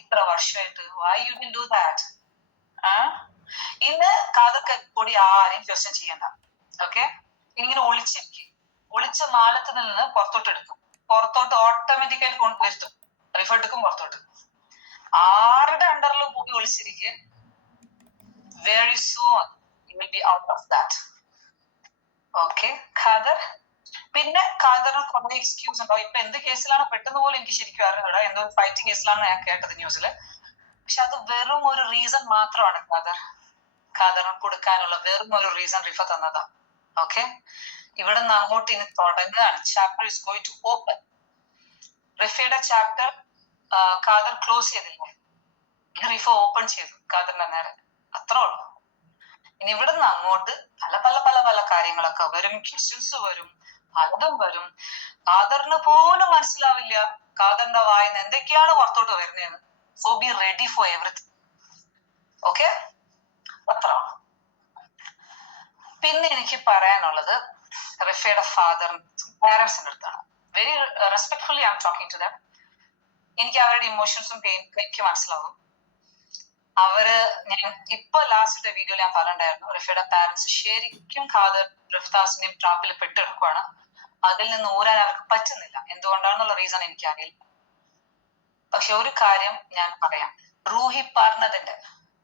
ഇത്ര വർഷമായിട്ട്? Why you will do that? ഇന്ന് ഖാദർ കരിപ്പൊടി ആരെയും ക്വസ്റ്റ്യൻ ചെയ്യണ്ട. ഓക്കെ, ഇങ്ങനെ ഒളിച്ചിരിക്കും. ഒളിച്ച മാലത്തിൽ നിന്ന് പുറത്തോട്ട് എടുക്കും, പുറത്തോട്ട് ഓട്ടോമാറ്റിക് ആയിട്ട് കൊണ്ടുവരുത്തും, റിഫ എടുക്കും പുറത്തോട്ട്. ആരുടെ അണ്ടറിൽ പോയി ഒളിച്ചിരിക്കും, very soon you will be out of that. Okay Khader. പിന്നെ ഖാദറിന് കുറെ എക്സ്ക്യൂസ് ഉണ്ടോ? ഇപ്പൊ എന്ത് കേസിലാണ് പെട്ടെന്ന് പോലും എനിക്ക് ശരിക്കും അറിഞ്ഞൂടാ, എന്തോ ഫൈറ്റ് കേസിലാണ് ഞാൻ കേട്ടത് ന്യൂസില്. പക്ഷെ അത് വെറും ഒരു റീസൺ മാത്രമാണ് ഖാദറിന് കൊടുക്കാനുള്ള വെറും ഒരു റീസൺ റിഫ തന്നതാ. ഓക്കെ, ഇവിടെ നിന്ന് അങ്ങോട്ട് ഇനി തുടങ്ങുകയാണ്. Chapter is going to open. റിഫയുടെ ചാപ്റ്റർ ഖാദർ ക്ലോസ് ചെയ്തില്ല, റിഫ ഓപ്പൺ ചെയ്തു ഖാദറിന്റെ നേരെ. അത്രേ ഉള്ളൂ. ഇനി ഇവിടെ നിന്ന് അങ്ങോട്ട് പല പല പല പല കാര്യങ്ങളൊക്കെ വരും, ക്വസ്റ്റ്യൻസ് വരും, പലതും വരും. ഖാദറിന് പോലും മനസ്സിലാവില്ല ഖാദറിന്റെ വായിന്ന് എന്തൊക്കെയാണ് പുറത്തോട്ട് വരുന്നതെന്ന്. So be ready for everything. Okay, അത്ര. പിന്നെ എനിക്ക് പറയാനുള്ളത് റിഫയുടെ പാരന്റ്സിന്റെ അടുത്താണ്. Very respectfully I'm talking to them. എനിക്ക് അവരുടെ ഇമോഷൻസും എനിക്ക് മനസ്സിലാവും. അവര്, ഞാൻ ഇപ്പൊ ലാസ്റ്റ് വീഡിയോയിൽ ഞാൻ പറഞ്ഞിട്ടുണ്ടായിരുന്നു, റിഫയുടെ പാരന്റ്സ് ശരിക്കും ഖാദർ റഫ്താസിനെയും ട്രാപ്പിൽ പെട്ടെടുക്കുകയാണ്. അതിൽ നിന്ന് ഊരാൻ അവർക്ക് പറ്റുന്നില്ല. എന്തുകൊണ്ടാണെന്നുള്ള റീസൺ എനിക്കറിയില്ല. പക്ഷെ ഒരു കാര്യം ഞാൻ പറയാം, റൂഹി പറഞ്ഞതിന്റെ,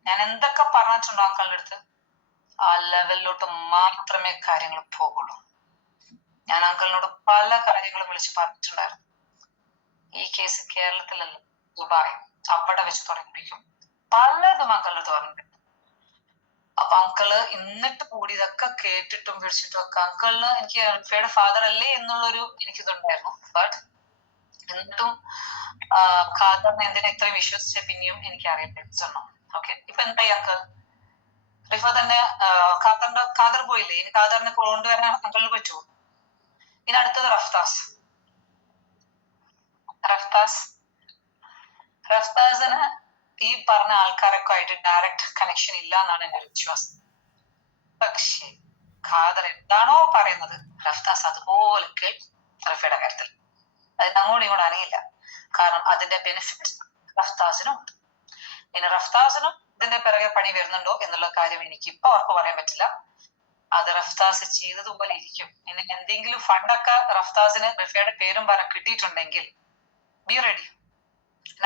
ഞാൻ എന്തൊക്കെ പറഞ്ഞിട്ടുണ്ടോ അങ്കളുടെ അടുത്ത്, ആ ലെവലിലോട്ട് മാത്രമേ കാര്യങ്ങൾ പോകുള്ളൂ. ഞാൻ അങ്കളിനോട് പല കാര്യങ്ങളും വിളിച്ച് പറഞ്ഞിട്ടുണ്ടായിരുന്നു. ഈ കേസ് കേരളത്തിലല്ല, ദുബായ്, അവിടെ വെച്ച് തുടങ്ങിയിരിക്കും. പലതും അങ്കളുടെ അടുത്ത് പറഞ്ഞിട്ടുണ്ട്. അപ്പൊ അങ്കള് എന്നിട്ട് കൂടി ഇതൊക്കെ കേട്ടിട്ടും പിടിച്ചിട്ടും ഒക്കെ അങ്കളിന് എനിക്ക് റിഫയുടെ ഫാദർ അല്ലേ എന്നുള്ളൊരു എനിക്കിതുണ്ടായിരുന്നു. ബട്ട് എന്നിട്ടും ഖാദറിനെ എന്തിനാ ഇത്രയും വിശ്വസിച്ച പിന്നെയും എനിക്ക് അറിയപ്പെടുന്നു. ഓക്കെ, ഇപ്പൊ എന്തായി അങ്കിൾ? റിഫ തന്നെ ഖാദർ പോയില്ലേ, ഇനി ഖാദറിനെ കൊണ്ടുവരാൻ അങ്കിളിന് പറ്റുമോ? ഇനി അടുത്തത് റഫ്താസിന് ഈ പറഞ്ഞ ആൾക്കാരൊക്കെ ആയിട്ട് ഡയറക്റ്റ് കണക്ഷൻ ഇല്ല എന്നാണ് എന്റെ വിശ്വാസം. പക്ഷേ ഖാദർ എന്താണോ പറയുന്നത് റഫ്താസ് അതുപോലെ കേൾക്കും റിഫയുടെ കാര്യത്തിൽ. അതിന് അങ്ങോട്ടും ഇങ്ങോട്ടും അറിയില്ല. കാരണം അതിന്റെ ബെനിഫിറ്റ് റഫ്താസിനും ഉണ്ട്. ഇനി റഫ്താസിനും ഇതിന്റെ പിറകെ പണി വരുന്നുണ്ടോ എന്നുള്ള കാര്യം എനിക്ക് ഇപ്പൊ ഉറപ്പ് പറയാൻ പറ്റില്ല. അത് റഫ്താസ് ചെയ്തതുപോലെ ഇരിക്കും. ഇനി എന്തെങ്കിലും ഫണ്ടൊക്കെ റഫ്താസിന് റിഫയുടെ പേരും പറഞ്ഞ് കിട്ടിയിട്ടുണ്ടെങ്കിൽ ബി റെഡി.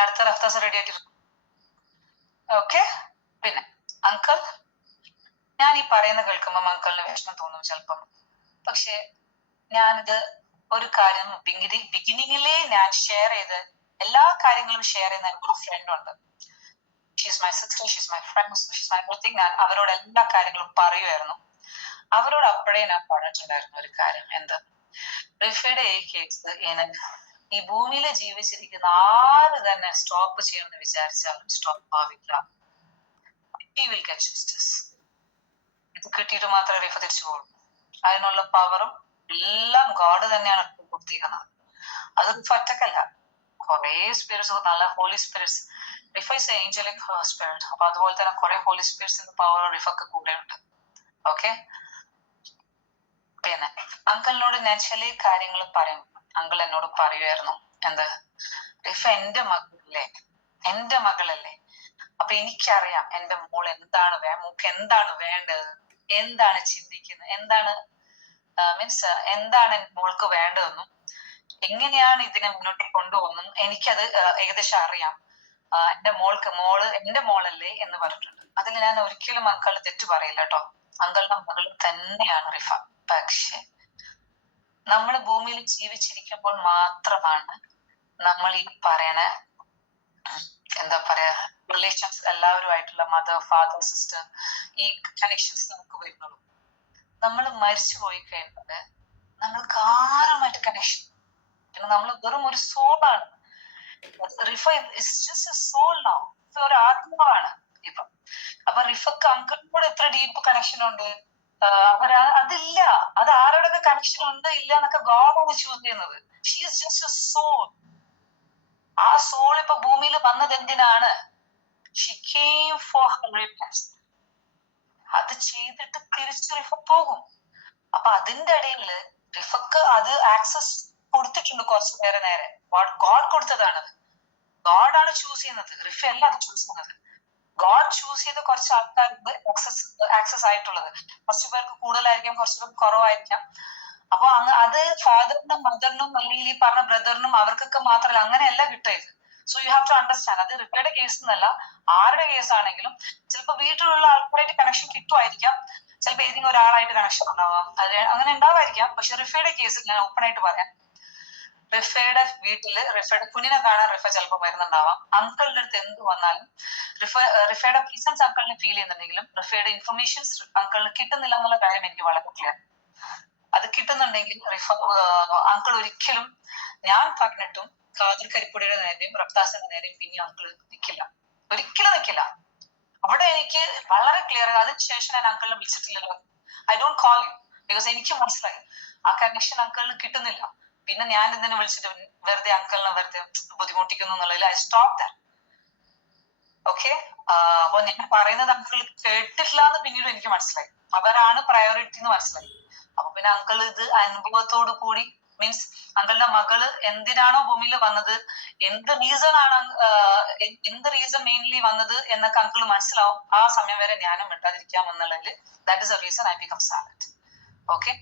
അടുത്ത റഫ്താസ് റെഡി ആയിട്ടിരുന്നു. ഓക്കെ. പിന്നെ അങ്കിൾ, ഞാൻ ഈ പറയുന്ന കേൾക്കുമ്പോൾ അങ്കിളിന് വിഷമം തോന്നും ചിലപ്പം. പക്ഷെ ഞാനിത് ഒരു കാര്യം ബിഗിനിങ്ങിലേ ഞാൻ ഷെയർ ചെയ്ത് എല്ലാ കാര്യങ്ങളും ഷെയർ ചെയ്യുന്ന ഒരു ഫ്രണ്ട് ഉണ്ട്. She's my sister, she's my friend, she's my everything. ഞാൻ അവരോട് എല്ലാ കാര്യങ്ങളും പറയുമായിരുന്നു. അവരോട് അപ്പോഴേ ഞാൻ പറഞ്ഞിട്ടുണ്ടായിരുന്നു ഒരു കാര്യം. എന്ത്? റിഫയുടെ ഈ കേസ് ഈ ഭൂമിയിൽ ജീവിച്ചിരിക്കുന്ന ആര് തന്നെ സ്റ്റോപ്പ് ചെയ്യണമെന്ന് വിചാരിച്ചാലും സ്റ്റോപ്പ് ആവില്ല. He will get justice. ഇത് കിട്ടിയിട്ട് മാത്രമേ റിഫ തിരിച്ചു പോകുള്ളൂ. അതിനുള്ള പവറും എല്ലാം ഗോഡ് തന്നെയാണ് കൊടുത്തിരിക്കുന്നത്. അത് റിഫ ഒറ്റക്കല്ല, കുറെ സ്പിരിറ്റ്സ്, നല്ല holy spirits. Rifa is angelic spirit. അപ്പൊ അതുപോലെ തന്നെ കുറെ ഹോളി സ്പിരിറ്റ്സിന്റെ പവർ റിഫക്ക് കൂടെ ഉണ്ട്. ഓക്കെ. പിന്നെ അങ്കിളിനോട് ഞാൻ ചില കാര്യങ്ങൾ പറയും. അങ്കിൾ എന്നോട് പറയുമായിരുന്നു, എന്ത്? റിഫ എന്റെ മകളല്ലേ. അപ്പൊ എനിക്കറിയാം എന്റെ മോൾ എന്താണ് മോക്ക് എന്താണ് വേണ്ടത്, എന്താണ് ചിന്തിക്കുന്നത്, എന്താണ് മീൻസ് എന്താണ് മോൾക്ക് വേണ്ടതെന്നും എങ്ങനെയാണ് ഇതിനെ മുന്നോട്ട് കൊണ്ടുപോകുന്നതും എനിക്കത് ഏകദേശം അറിയാം. എന്റെ മോളല്ലേ എന്ന് പറഞ്ഞിട്ടുണ്ട്. അതിൽ ഞാൻ ഒരിക്കലും അങ്കിളിന് തെറ്റു പറയില്ല കേട്ടോ. അങ്കിളുടെ മകൾ തന്നെയാണ് റിഫ. പക്ഷെ നമ്മൾ ഭൂമിയിൽ ജീവിച്ചിരിക്കുമ്പോൾ മാത്രമാണ് നമ്മൾ ഈ പറയണ എന്താ പറയാ റിലേഷൻസ് എല്ലാവരുമായിട്ടുള്ള മദർ, ഫാദർ, സിസ്റ്റർ, ഈ കണക്ഷൻസ് നമുക്ക് വരുന്നുള്ളൂ. നമ്മൾ മരിച്ചു പോയി കഴിയുന്നത് നമ്മൾക്ക് ആരുമായിട്ട് കണക്ഷൻ, പിന്നെ നമ്മൾ വെറും ഒരു സോളാണ്. Rifa is just a soul now. ഒരു ആത്മാവാണ് ഇപ്പൊ. അപ്പൊ റിഫക്ക് അങ്കിളിനോട് എത്ര ഡീപ്പ് കണക്ഷൻ ഉണ്ട്? അതില്ല. അത് ആരോടൊക്കെ കണക്ഷൻ ഉണ്ട് ഇല്ല എന്നൊക്കെ ഗോഡാണ് ചൂസ് ചെയ്യുന്നത്. She is just a soul. ആ സോൾ ഇപ്പൊ ഭൂമിയിൽ വന്നത് എന്തിനാണ്? She came for her repentance. അത് ചെയ്തിട്ട് തിരിച്ചു റിഫ പോകും. അപ്പൊ അതിന്റെ ഇടയിൽ റിഫക്ക് അത് ആക്സസ് കൊടുത്തിട്ടുണ്ട് കുറച്ചു നേരെ. ഗോഡ് കൊടുത്തതാണത്. ഗോഡാണ് ചൂസ് ചെയ്യുന്നത്, റിഫ അല്ല അത് ചൂസ് ചെയ്യുന്നത്. ഗോഡ് ചൂസ് ചെയ്ത കുറച്ച് ആൾക്കാർക്ക് ആക്സസ് ആയിട്ടുള്ളത്. കുറച്ചു പേർക്ക് കൂടുതലായിരിക്കാം, കുറച്ചു പേർക്ക് കുറവായിരിക്കാം. അപ്പൊ അത് ഫാദറിനും മദറിനും അല്ലെങ്കിൽ ഈ പറഞ്ഞ ബ്രദറിനും അവർക്കൊക്കെ മാത്രമല്ല, അങ്ങനെയല്ല കിട്ടിയത്. So you have to understand. അത് റിഫയുടെ കേസ് എന്നല്ല, ആരുടെ കേസ് ആണെങ്കിലും ചിലപ്പോൾ വീട്ടിലുള്ള ആൾക്കാരായിട്ട് കണക്ഷൻ കിട്ടുമായിരിക്കാം, ചിലപ്പോൾ ഏതെങ്കിലും ഒരാളായിട്ട് കണക്ഷൻ ഉണ്ടാവാം, അത് അങ്ങനെ ഉണ്ടാവായിരിക്കാം. പക്ഷെ റിഫയുടെ കേസിൽ ഞാൻ ഓപ്പൺ ആയിട്ട് പറയാം, റിഫയുടെ വീട്ടില് റിഫയുടെ കുഞ്ഞിനെ കാണാൻ റിഫ ചിലപ്പോൾ വരുന്നുണ്ടാവാം. അങ്കിളിന്റെ അടുത്ത് എന്ത് വന്നാലും റിഫയുടെ പ്രസൻസ് അങ്കിളിന് ഫീൽ ചെയ്യുന്നുണ്ടെങ്കിലും റിഫയുടെ ഇൻഫർമേഷൻസ് അങ്കിളിന് കിട്ടുന്നില്ല എന്നുള്ള കാര്യം എനിക്ക് വളരെ ക്ലിയർ. അത് കിട്ടുന്നുണ്ടെങ്കിൽ അങ്കിൾ ഒരിക്കലും ഞാൻ പറഞ്ഞിട്ടും ഖാദർ കരിപ്പുടിയുടെ നേരെയും റഫ്താസിന്റെ നേരെയും പിന്നെ അങ്കിള് നിൽക്കില്ല, ഒരിക്കലും നിൽക്കില്ല. അവിടെ എനിക്ക് വളരെ ക്ലിയർ. അതിനുശേഷം ഞാൻ അങ്കിളിനെ വിളിച്ചിട്ടില്ലല്ലോ. I don't call you because എനിക്ക് മനസ്സിലായി ആ കണക്ഷൻ അങ്കിളിന് കിട്ടുന്നില്ല. പിന്നെ ഞാൻ എന്തിനെ വിളിച്ചിട്ട് വെറുതെ അങ്കിളിനെ വെറുതെ ബുദ്ധിമുട്ടിക്കുന്നു എന്നുള്ളതിൽ ഐ സ്റ്റോപ്പ് ദാറ്റ്. ഓക്കെ. അപ്പൊ ഞാൻ പറയുന്നത് അങ്കിൾ കേട്ടിട്ടില്ല എന്ന് പിന്നീട് എനിക്ക് മനസ്സിലായി. അവരാണ് പ്രയോറിറ്റി എന്ന് മനസ്സിലായി. അപ്പൊ പിന്നെ അങ്കിൾ ഇത് അനുഭവത്തോടു കൂടി മീൻസ് അങ്കിളുടെ മകള് എന്തിനാണോ ഭൂമിയിൽ വന്നത്, എന്ത് റീസൺ മെയിൻലി വന്നത് എന്നൊക്കെ അങ്കിൾ മനസ്സിലാവും. ആ സമയം വരെ ഞാനും മിണ്ടാതിരിക്കാം എന്നുള്ളതിൽ that is A reason I become silent. Okay.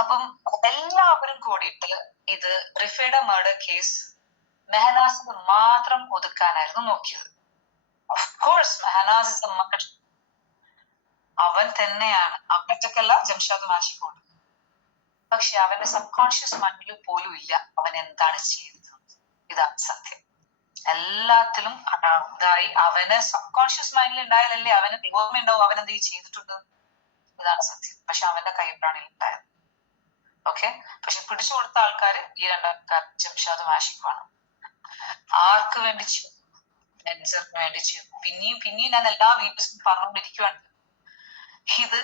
അപ്പം എല്ലാവരും കൂടിയിട്ട് ഇത് റിഫയുടെ മർഡർ കേസ് മെഹനാസിന് മാത്രം ഒതുക്കാനായിരുന്നു നോക്കിയത്. Of course Mehnaz is A murder. അവൻ തന്നെയാണ്, അവറ്റക്കല്ല ജംഷാദ് മാഷിക്കോണ്ട്. പക്ഷെ അവന്റെ സബ് കോൺഷ്യസ് മൈൻഡിൽ പോലും ഇല്ല അവൻ എന്താണ് ചെയ്തത്. ഇതാണ് സത്യം. എല്ലാത്തിലും ഇതായി അവന് സബ് കോൺഷ്യസ് മൈൻഡിൽ ഉണ്ടായാലല്ലേ അവന് ഓർമ്മ ഉണ്ടാവും അവൻ എന്തെങ്കിലും ചെയ്തിട്ടുണ്ട്. ഇതാണ് സത്യം. പക്ഷെ അവന്റെ കൈപ്രാണിൽ ഉണ്ടായത്. ഓക്കെ. പക്ഷെ പിടിച്ചു കൊടുത്ത ആൾക്കാര് ഈ രണ്ടാൾക്കാർ ജംഷാദ് മാഷിക്കുമാണ്. ആർക്ക് വേണ്ടി ചെയ്തു? ബെൻസറിന് വേണ്ടി ചെയ്തു. പിന്നെയും ഞാൻ എല്ലാ വീഡിയോസും പറഞ്ഞുകൊണ്ടിരിക്കുകയാണ്. ഇത്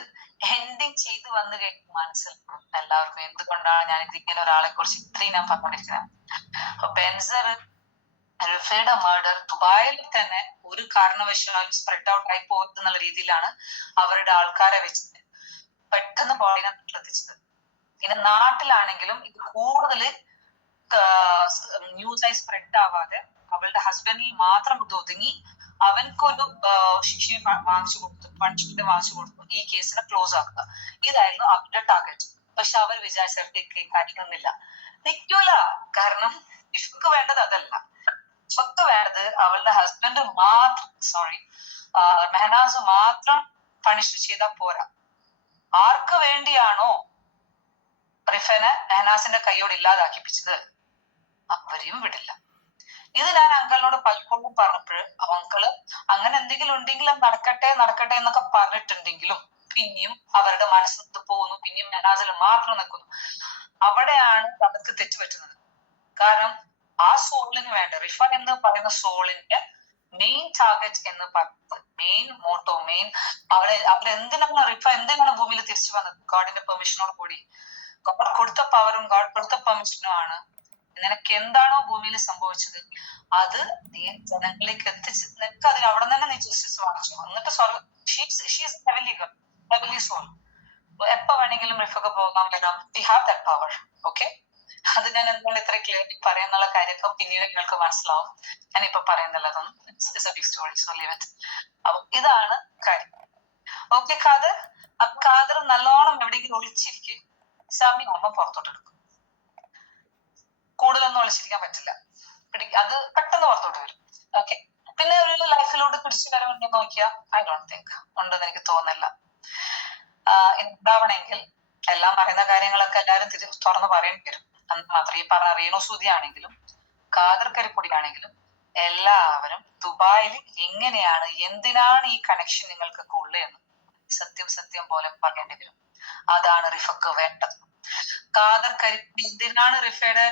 എൻഡിങ് ചെയ്ത് വന്നു കഴിഞ്ഞ് മനസ്സിലാക്കും എല്ലാവർക്കും എന്തുകൊണ്ടാണ് ഞാൻ ഇതിങ്ങനെ ഒരാളെ കുറിച്ച് ഇത്രയും ഞാൻ പറഞ്ഞുകൊണ്ടിരിക്കുന്നത്. അപ്പൊ ബെൻസർ റിഫയുടെ മർഡർ ദുബായിൽ തന്നെ ഒരു കാരണവശാലും സ്പ്രെഡ് ഔട്ട് ആയി പോകുന്നുള്ള രീതിയിലാണ് അവരുടെ ആൾക്കാരെ വെച്ചത്. പെട്ടെന്ന് ബോഡിനെ ശ്രദ്ധിച്ചത്. പിന്നെ നാട്ടിലാണെങ്കിലും ഇത് കൂടുതൽ ന്യൂസായി സ്പ്രെഡ് ആവാതെ അവളുടെ ഹസ്ബൻഡിൽ മാത്രം ഇത് ഒതുങ്ങി അവൻക്കൊരു ശിക്ഷയെ വാങ്ങിച്ചു കൊടുത്തു, പണിഷ്മെന്റ് വാങ്ങിച്ചു കൊടുത്തു, ഈ കേസിനെ ക്ലോസ് ആക്കുക. ഇതായിരുന്നു അവരുടെ ടാർഗറ്റ്. പക്ഷെ അവർ വിചാരിച്ചിടത്തേക്ക് കാര്യമൊന്നുമില്ല, നിൽക്കൂല. കാരണം ഇഫക്ക് വേണ്ടത് അതല്ല. ഇഫക്ക് വേണ്ടത് അവളുടെ ഹസ്ബൻഡ് മാത്രം മെഹനാസ് മാത്രം പണിഷ് ചെയ്താൽ പോരാ. ആർക്ക് വേണ്ടിയാണോ റിഫനെ മെഹനാസിന്റെ കൈയോട് ഇല്ലാതാക്കിപ്പിച്ചത് അവരെയും വിടില്ല. ഇത് ഞാൻ അങ്കിളിനോട് പലപ്പോഴും പറഞ്ഞപ്പോൾ അങ്കിള് അങ്ങനെ എന്തെങ്കിലും ഉണ്ടെങ്കിൽ നടക്കട്ടെ നടക്കട്ടെ എന്നൊക്കെ പറഞ്ഞിട്ടുണ്ടെങ്കിലും പിന്നെയും അവരുടെ മനസ്സിൽ പോകുന്നു, പിന്നെയും മെഹനാസിൽ മാത്രം നിൽക്കുന്നു. അവിടെയാണ് അവർക്ക് തെറ്റുപറ്റുന്നത്. കാരണം ആ സോളിന് വേണ്ട റിഫൻ എന്ന് പറയുന്ന സോളിന്റെ മെയിൻ ടാർഗറ്റ് എന്ന് പറയുന്നത്, മെയിൻ മോട്ടോ, അവരെന്തിനാണ് റിഫ എന്തിനാണ് ഭൂമിയിൽ തിരിച്ചു വന്നത്? ഗോഡിന്റെ പെർമിഷനോട് കൂടി. ഗോഡ് കൊടുത്ത പവറും ഗോഡ് കൊടുത്ത പെർമിഷനും ആണ്. നിനക്ക് എന്താണോ ഭൂമിയിൽ സംഭവിച്ചത് അത് നീ ജനങ്ങളിലേക്ക് എത്തിച്ച് നിനക്ക് അതിന് അവിടെ തന്നെ നീ ജസ്റ്റിസ് വാങ്ങിച്ചു. എന്നിട്ട് സോൾ എപ്പോ വേണമെങ്കിലും റിഫക്ക് പോകാൻ വരാം. We have that power. Okay, അത് ഞാൻ എന്തുകൊണ്ട് ഇത്ര ക്ലിയർലി പറയുന്നുള്ള കാര്യമൊക്കെ പിന്നീട് നിങ്ങൾക്ക് മനസ്സിലാവും. ഞാൻ ഇപ്പൊ പറയുന്നുള്ളതൊന്നും big story, so leave it. അപ്പൊ ഇതാണ് കാര്യം. ഓക്കെ ഖാദർ, അപ്പൊ ഖാദർ നല്ലോണം എവിടെയെങ്കിലും ഒളിച്ചിരിക്കും, സമി അമ്മ പുറത്തോട്ട് എടുക്കും. കൂടുതലൊന്നും ഒളിച്ചിരിക്കാൻ പറ്റില്ല, അത് പെട്ടെന്ന് പുറത്തോട്ട് വരും. ഓക്കെ, പിന്നെ ഒരു ലൈഫിലോട്ട് തിരിച്ചു വരവുണ്ടെന്ന് നോക്കിയാൽ ഐ ഡോണ്ട് തിങ്ക് ഉണ്ടെന്ന് എനിക്ക് തോന്നുന്നില്ല. ഉണ്ടാവണമെങ്കിൽ എല്ലാം പറയുന്ന കാര്യങ്ങളൊക്കെ എല്ലാവരും തുറന്ന് പറയേണ്ടി വരും. അന്ന് മാത്രം ഈ പറഞ്ഞ റീനു സൂദി ആണെങ്കിലും ഖാദർ കരിപ്പൊടി ആണെങ്കിലും എല്ലാവരും ദുബായിൽ എങ്ങനെയാണ്, എന്തിനാണ് ഈ കണക്ഷൻ നിങ്ങൾക്ക് ഉള്ളതെന്ന് സത്യം പോലെ പറയേണ്ടി വരും. അതാണ് റിഫക്ക് വേണ്ടത്. ഖാദർ കരിപ്പൊടി എന്തിനാണ് റിഫയുടെ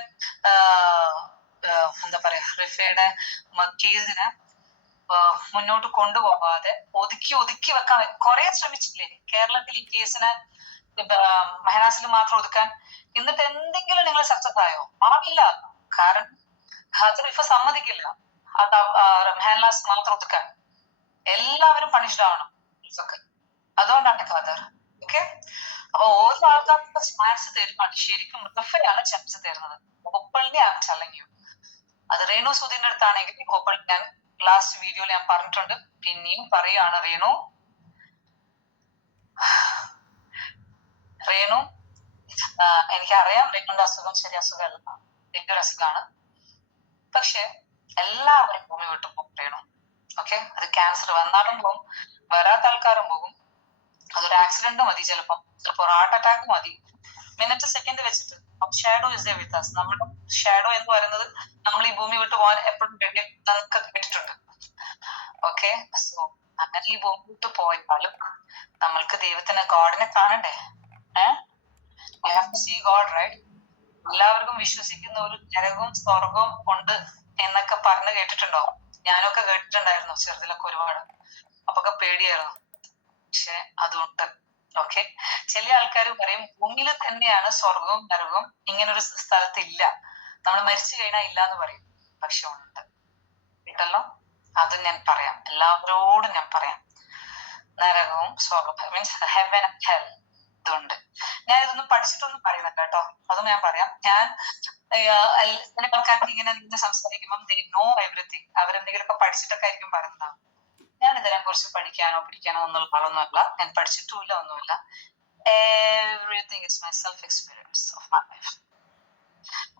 എന്താ പറയാ റിഫയുടെ കേസിനെ മുന്നോട്ട് കൊണ്ടുപോകാതെ ഒതുക്കി വെക്കാൻ കുറെ ശ്രമിച്ചില്ലേ കേരളത്തിൽ ഈ കേസിനെ മെഹനാസിൽ മാത്രം ഒതുക്കാൻ? എന്നിട്ട് എന്തെങ്കിലും നിങ്ങൾ സക്സസ് ആയോ? ആവില്ല. കാരണം അത് റിഫ സമ്മതിക്കില്ല അത് മെഹനാസ് മാത്രം ഒതുക്കാൻ. എല്ലാവരും പണിഷ്ഡ് ആവണം റിഫക്ക്. അതുകൊണ്ടാണ് ഖാദർ. ഓക്കെ, അപ്പൊ ഓരോ ആൾക്കാർക്ക് ചാൻസ് തരുമ്പോൾ ശരിക്കും റിഫയാണ് ചാൻസ് തരുന്നത്. Openly I am telling you. അത് റേണു സുധീന്റെ അടുത്താണെങ്കിൽ ഓപ്പൺലി ഞാൻ ലാസ്റ്റ് വീഡിയോയിൽ ഞാൻ പറഞ്ഞിട്ടുണ്ട്, പിന്നെയും പറയുകയാണ്. റേണു എനിക്കറിയാം റേണുന്റെ അസുഖം ചെറിയ അസുഖമല്ല, വലിയൊരു അസുഖമാണ്. പക്ഷെ എല്ലാവരും ഭൂമി വിട്ടു പോകും റേണു. ഓക്കെ, അത് ക്യാൻസർ വന്നാലും പോകും, വരാത്ത ആൾക്കാരും പോകും. അതൊരു ആക്സിഡന്റ് മതി, ചിലപ്പോൾ ഹാർട്ട് അറ്റാക്ക് മതി, മിനിറ്റ് സെക്കൻഡ് വെച്ചിട്ട്. Shadow is there with us. നമ്മുടെ ഷാഡോ എന്ന് പറയുന്നത് നമ്മൾ ഈ ഭൂമി വിട്ട് പോകാൻ എപ്പോഴും നമുക്ക് കേട്ടിട്ടുണ്ട്. ഓക്കെ, സോ അങ്ങനെ ഈ ഭൂമി വിട്ട് പോയാലും നമ്മൾക്ക് ദൈവത്തിനെ ഗോഡിനെ കാണണ്ടേ? You have to see God, right? എല്ലാവർക്കും വിശ്വസിക്കുന്ന ഒരു നരകവും സ്വർഗവും ഉണ്ട് എന്നൊക്കെ പറഞ്ഞു കേട്ടിട്ടുണ്ടോ? ഞാനൊക്കെ കേട്ടിട്ടുണ്ടായിരുന്നു ചെറുതിലൊക്കെ ഒരുപാട്. അപ്പൊക്കെ പേടിയായിരുന്നു, പക്ഷെ അതുണ്ട്. ഓക്കെ, ചില ആൾക്കാർ പറയും ഭൂമിയിൽ തന്നെയാണ് സ്വർഗവും നരകവും, ഇങ്ങനൊരു സ്ഥലത്ത് ഇല്ല, നമ്മൾ മരിച്ചു കഴിഞ്ഞാൽ ഇല്ല എന്ന് പറയും. പക്ഷെ ഉണ്ട് കേട്ടല്ലോ. അതും ഞാൻ പറയാം, എല്ലാവരോടും ഞാൻ പറയാം. നരകവും സ്വർഗവും മീൻസ് ഹെവൻ ആൻഡ് ഹെൽ ഇതുണ്ട്. ഞാൻ ഇതൊന്നും പഠിച്ചിട്ടൊന്നും പറയുന്നില്ല കേട്ടോ, അതും ഞാൻ പറയാം. ഞാൻ ചില ആൾക്കാർക്ക് ഇങ്ങനെ സംസാരിക്കുമ്പോൾ ദേ നോ എവറിത്തിങ്, അവരെന്തെങ്കിലുമൊക്കെ പഠിച്ചിട്ടൊക്കെ ആയിരിക്കും പറയുന്നതാണ്. ഞാൻ ഇതിനെ കുറിച്ച് പഠിക്കാനോ എന്നുള്ള ആളൊന്നുമല്ല, ഞാൻ പഠിച്ചിട്ടുമില്ല, ഒന്നുമില്ല. Everything is my self experience of my life.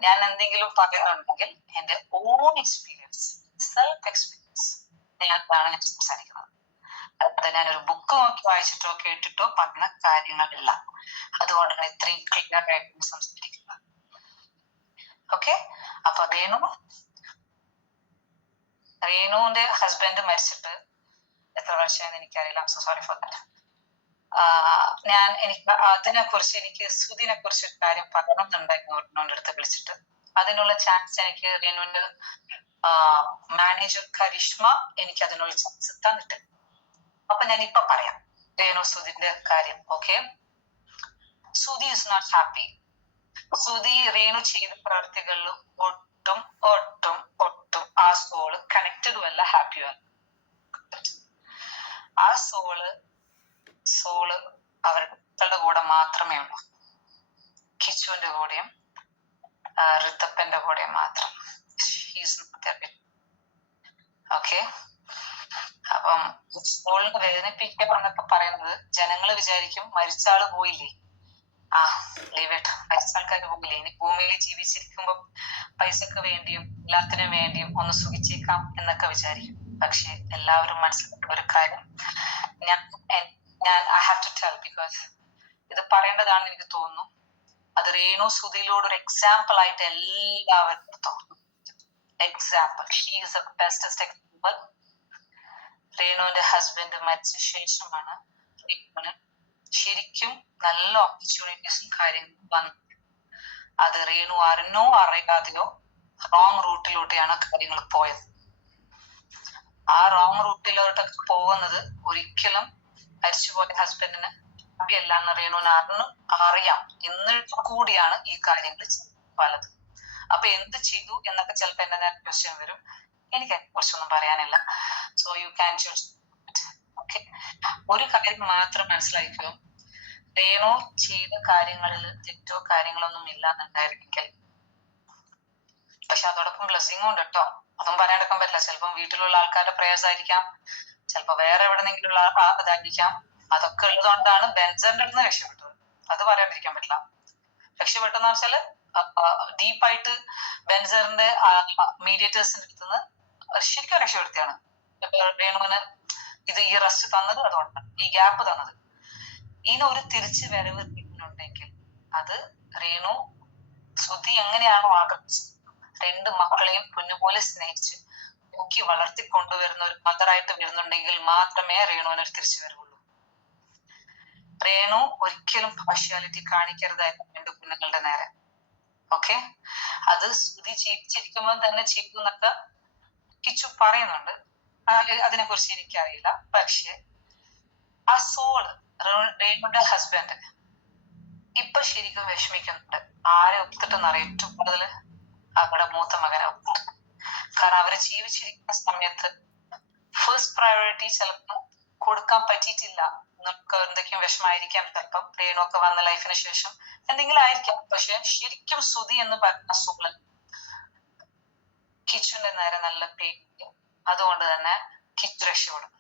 ഞാൻ എന്തെങ്കിലും പറയുന്നുണ്ടെങ്കിൽ എന്റെ ഓൺ എക്സ്പീരിയൻസ്, സെൽഫ് എക്സ്പീരിയൻസ് ആണ് ഞാൻ സംസാരിക്കുന്നത്. അല്ലാതെ ഞാനൊരു ബുക്ക് നോക്കി വായിച്ചിട്ടോ കേട്ടിട്ടോ പറയുന്ന കാര്യങ്ങളില്ല. അതുകൊണ്ടാണ് ഇത്രയും ക്ലിയർ ആയിട്ട് സംസാരിക്കുന്നത്. ഓക്കെ, അപ്പൊ റേണുവിന്റെ ഹസ്ബൻഡ് മരിച്ചിട്ട് എത്ര വർഷമായെന്ന് എനിക്കറിയില്ല. So sorry for that. എനിക്ക് സുധിനെ കുറിച്ച് ഒരു കാര്യം പറയണമെന്നുണ്ടായിരുന്നു റേണുവിന്റെ അടുത്ത് വിളിച്ചിട്ട്. അതിനുള്ള ചാൻസ് എനിക്ക് റേണുവിന്റെ മാനേജർ കരിഷ്മ എനിക്ക് അതിനുള്ള ചാൻസ് തന്നിട്ട്. അപ്പൊ ഞാൻ ഇപ്പൊ പറയാം രേണു സുധിന്റെ കാര്യം. Okay, Sudhi is not happy. Sudhi Renu ചെയ്ത പ്രവൃത്തികളിൽ ഒട്ടും ആ സോള് കണക്റ്റഡും അല്ല, ഹാപ്പിയും അല്ല. ആ സോള് അവരുടെ മക്കളുടെ കൂടെ മാത്രമേ ഉള്ളൂ. കിച്ചുവിന്റെ കൂടെയും ഋത്തപ്പന്റെ കൂടെയും മാത്രം. ഓക്കെ. അപ്പം സ്കൂളിന് വേദനിപ്പിക്കുക എന്നൊക്കെ പറയുന്നത് ജനങ്ങൾ വിചാരിക്കും മരിച്ച ആള് പോയില്ലേ, ലീവ് ഇറ്റ്, മരിച്ച ആൾക്കാർ പോയില്ലേ, ഇനി ഭൂമിയിൽ ജീവിച്ചിരിക്കുമ്പോൾ പൈസക്ക് വേണ്ടിയും എല്ലാത്തിനും വേണ്ടിയും ഒന്ന് സുഖിച്ചേക്കാം എന്നൊക്കെ വിചാരിക്കും. പക്ഷെ എല്ലാവരും മനസ്സിലാക്കുന്ന ഒരു കാര്യം ഞാൻ I have to tell, because ഇത് പറയേണ്ടതാണെന്ന് എനിക്ക് തോന്നുന്നു. അത് രേണു സുധിയിലൂടെ ഒരു എക്സാമ്പിൾ ആയിട്ട് എല്ലാവരും എടുത്തോ. Example, she is the bestest example. രേണുവിന്റെ ഹസ്ബൻഡ് മരിച്ച ശേഷമാണ് രേണുവിന് ശരിക്കും നല്ല ഓപ്പർച്യൂണിറ്റീസും കാര്യങ്ങളും വന്നു. അത് രേണു അറിഞ്ഞോ അറിയാതെയോ റോങ് റൂട്ടിലൂടെയാണ് കാര്യങ്ങൾ പോയത്. ആ റോങ് റൂട്ടിലോട്ടൊക്കെ പോകുന്നത് ഒരിക്കലും മരിച്ചുപോയ ഹസ്ബൻഡിന് ഹാപ്പിയല്ല എന്ന് രേണുവിന് അറിയാം. എന്നിട്ട് കൂടിയാണ് ഈ കാര്യങ്ങൾ പലത്. അപ്പൊ എന്ത് ചെയ്തു എന്നൊക്കെ ചിലപ്പോ എന്റെ നേരെ ക്വസ്റ്റ്യൻ വരും. എനിക്ക് അതിനെ കുറിച്ചൊന്നും പറയാനില്ല. So you can judge. Okay, ഒരു കാര്യം മാത്രം മനസ്സിലാക്കുക, രേണു ചെയ്ത കാര്യങ്ങളിൽ തെറ്റോ കാര്യങ്ങളൊന്നും ഇല്ലാന്നുണ്ടായിരുന്നെങ്കിൽ, പക്ഷെ അതോടൊപ്പം ബ്ലെസ്സിങ്ങും ഉണ്ട് കേട്ടോ, അതും പറയാണ്ടിരിക്കാൻ പറ്റില്ല. ചിലപ്പം വീട്ടിലുള്ള ആൾക്കാരുടെ പ്രേയേഴ്സ് ആയിരിക്കാം, ചിലപ്പോ വേറെ എവിടെന്നെങ്കിലും ഉള്ള ഇതായിരിക്കാം. അതൊക്കെ ഉള്ളതുകൊണ്ടാണ് ബെൻസറിന്റെ അടുത്ത് നിന്ന് രക്ഷപ്പെട്ടത്. അത് പറയാണ്ടിരിക്കാൻ പറ്റില്ല. രക്ഷപ്പെട്ടെന്ന് വെച്ചാല് ഡീപ്പായിട്ട് ബെൻസറിന്റെ മീഡിയേറ്റേഴ്സിന്റെ അടുത്ത് നിന്ന് ശരിക്കും രക്ഷപ്പെടുത്തിയാണ് രേണുവിന് ഇത് ഈ റെസ്റ്റ് തന്നത്. അതുകൊണ്ടാണ് ഈ ഗ്യാപ്പ് തന്നത്. ഇതിനൊരു തിരിച്ചു വരവ് ഉണ്ടെങ്കിൽ അത് രേണു സുധി എങ്ങനെയാണോ ആഗ്രഹിച്ചത്, രണ്ട് മക്കളെയും പൊന്നുപോലെ സ്നേഹിച്ച് നോക്കി വളർത്തിക്കൊണ്ടുവരുന്ന ഒരു മദറായിട്ട് വരുന്നുണ്ടെങ്കിൽ മാത്രമേ രേണുവിന് ഒരു തിരിച്ചു വരവുള്ളൂ. രേണു ഒരിക്കലും പാർഷ്യാലിറ്റി കാണിക്കരുതായിരുന്നു രണ്ട് കുഞ്ഞുങ്ങളുടെ നേരെ. ഓക്കെ, അത് സുധി ജീവിച്ചിരിക്കുമ്പോൾ തന്നെ ചെയ്തു എന്നൊക്കെ കിച്ചു പറയുന്നുണ്ട്. അതിനെ കുറിച്ച് എനിക്കറിയില്ല. പക്ഷെ ആ സോള് രേണുയുടെ ഹസ്ബൻഡ് ഇപ്പൊ ശരിക്കും വിഷമിക്കുന്നുണ്ട്. ആരെ ഒത്തിട്ടെന്നറിയാം, ഏറ്റവും കൂടുതൽ അവരുടെ മൂത്ത മകനെ ഒത്തിട്ട്. കാരണം അവര് ജീവിച്ചിരിക്കുന്ന സമയത്ത് ഫസ്റ്റ് പ്രയോറിറ്റി ചിലപ്പോൾ കൊടുക്കാൻ പറ്റിയിട്ടില്ല. നമുക്ക് എന്തൊക്കെയും വിഷമായിരിക്കാം, ചിലപ്പം രേണുവൊക്കെ വന്ന ലൈഫിന് ശേഷം എന്തെങ്കിലും ആയിരിക്കാം. പക്ഷെ ശരിക്കും സുധി എന്ന് പറയുന്ന സോള് കിച്ചുവിന്റെ നേരെ നല്ല പേടിക്കും. അതുകൊണ്ട് തന്നെ കിച്ചു രക്ഷപ്പെടും.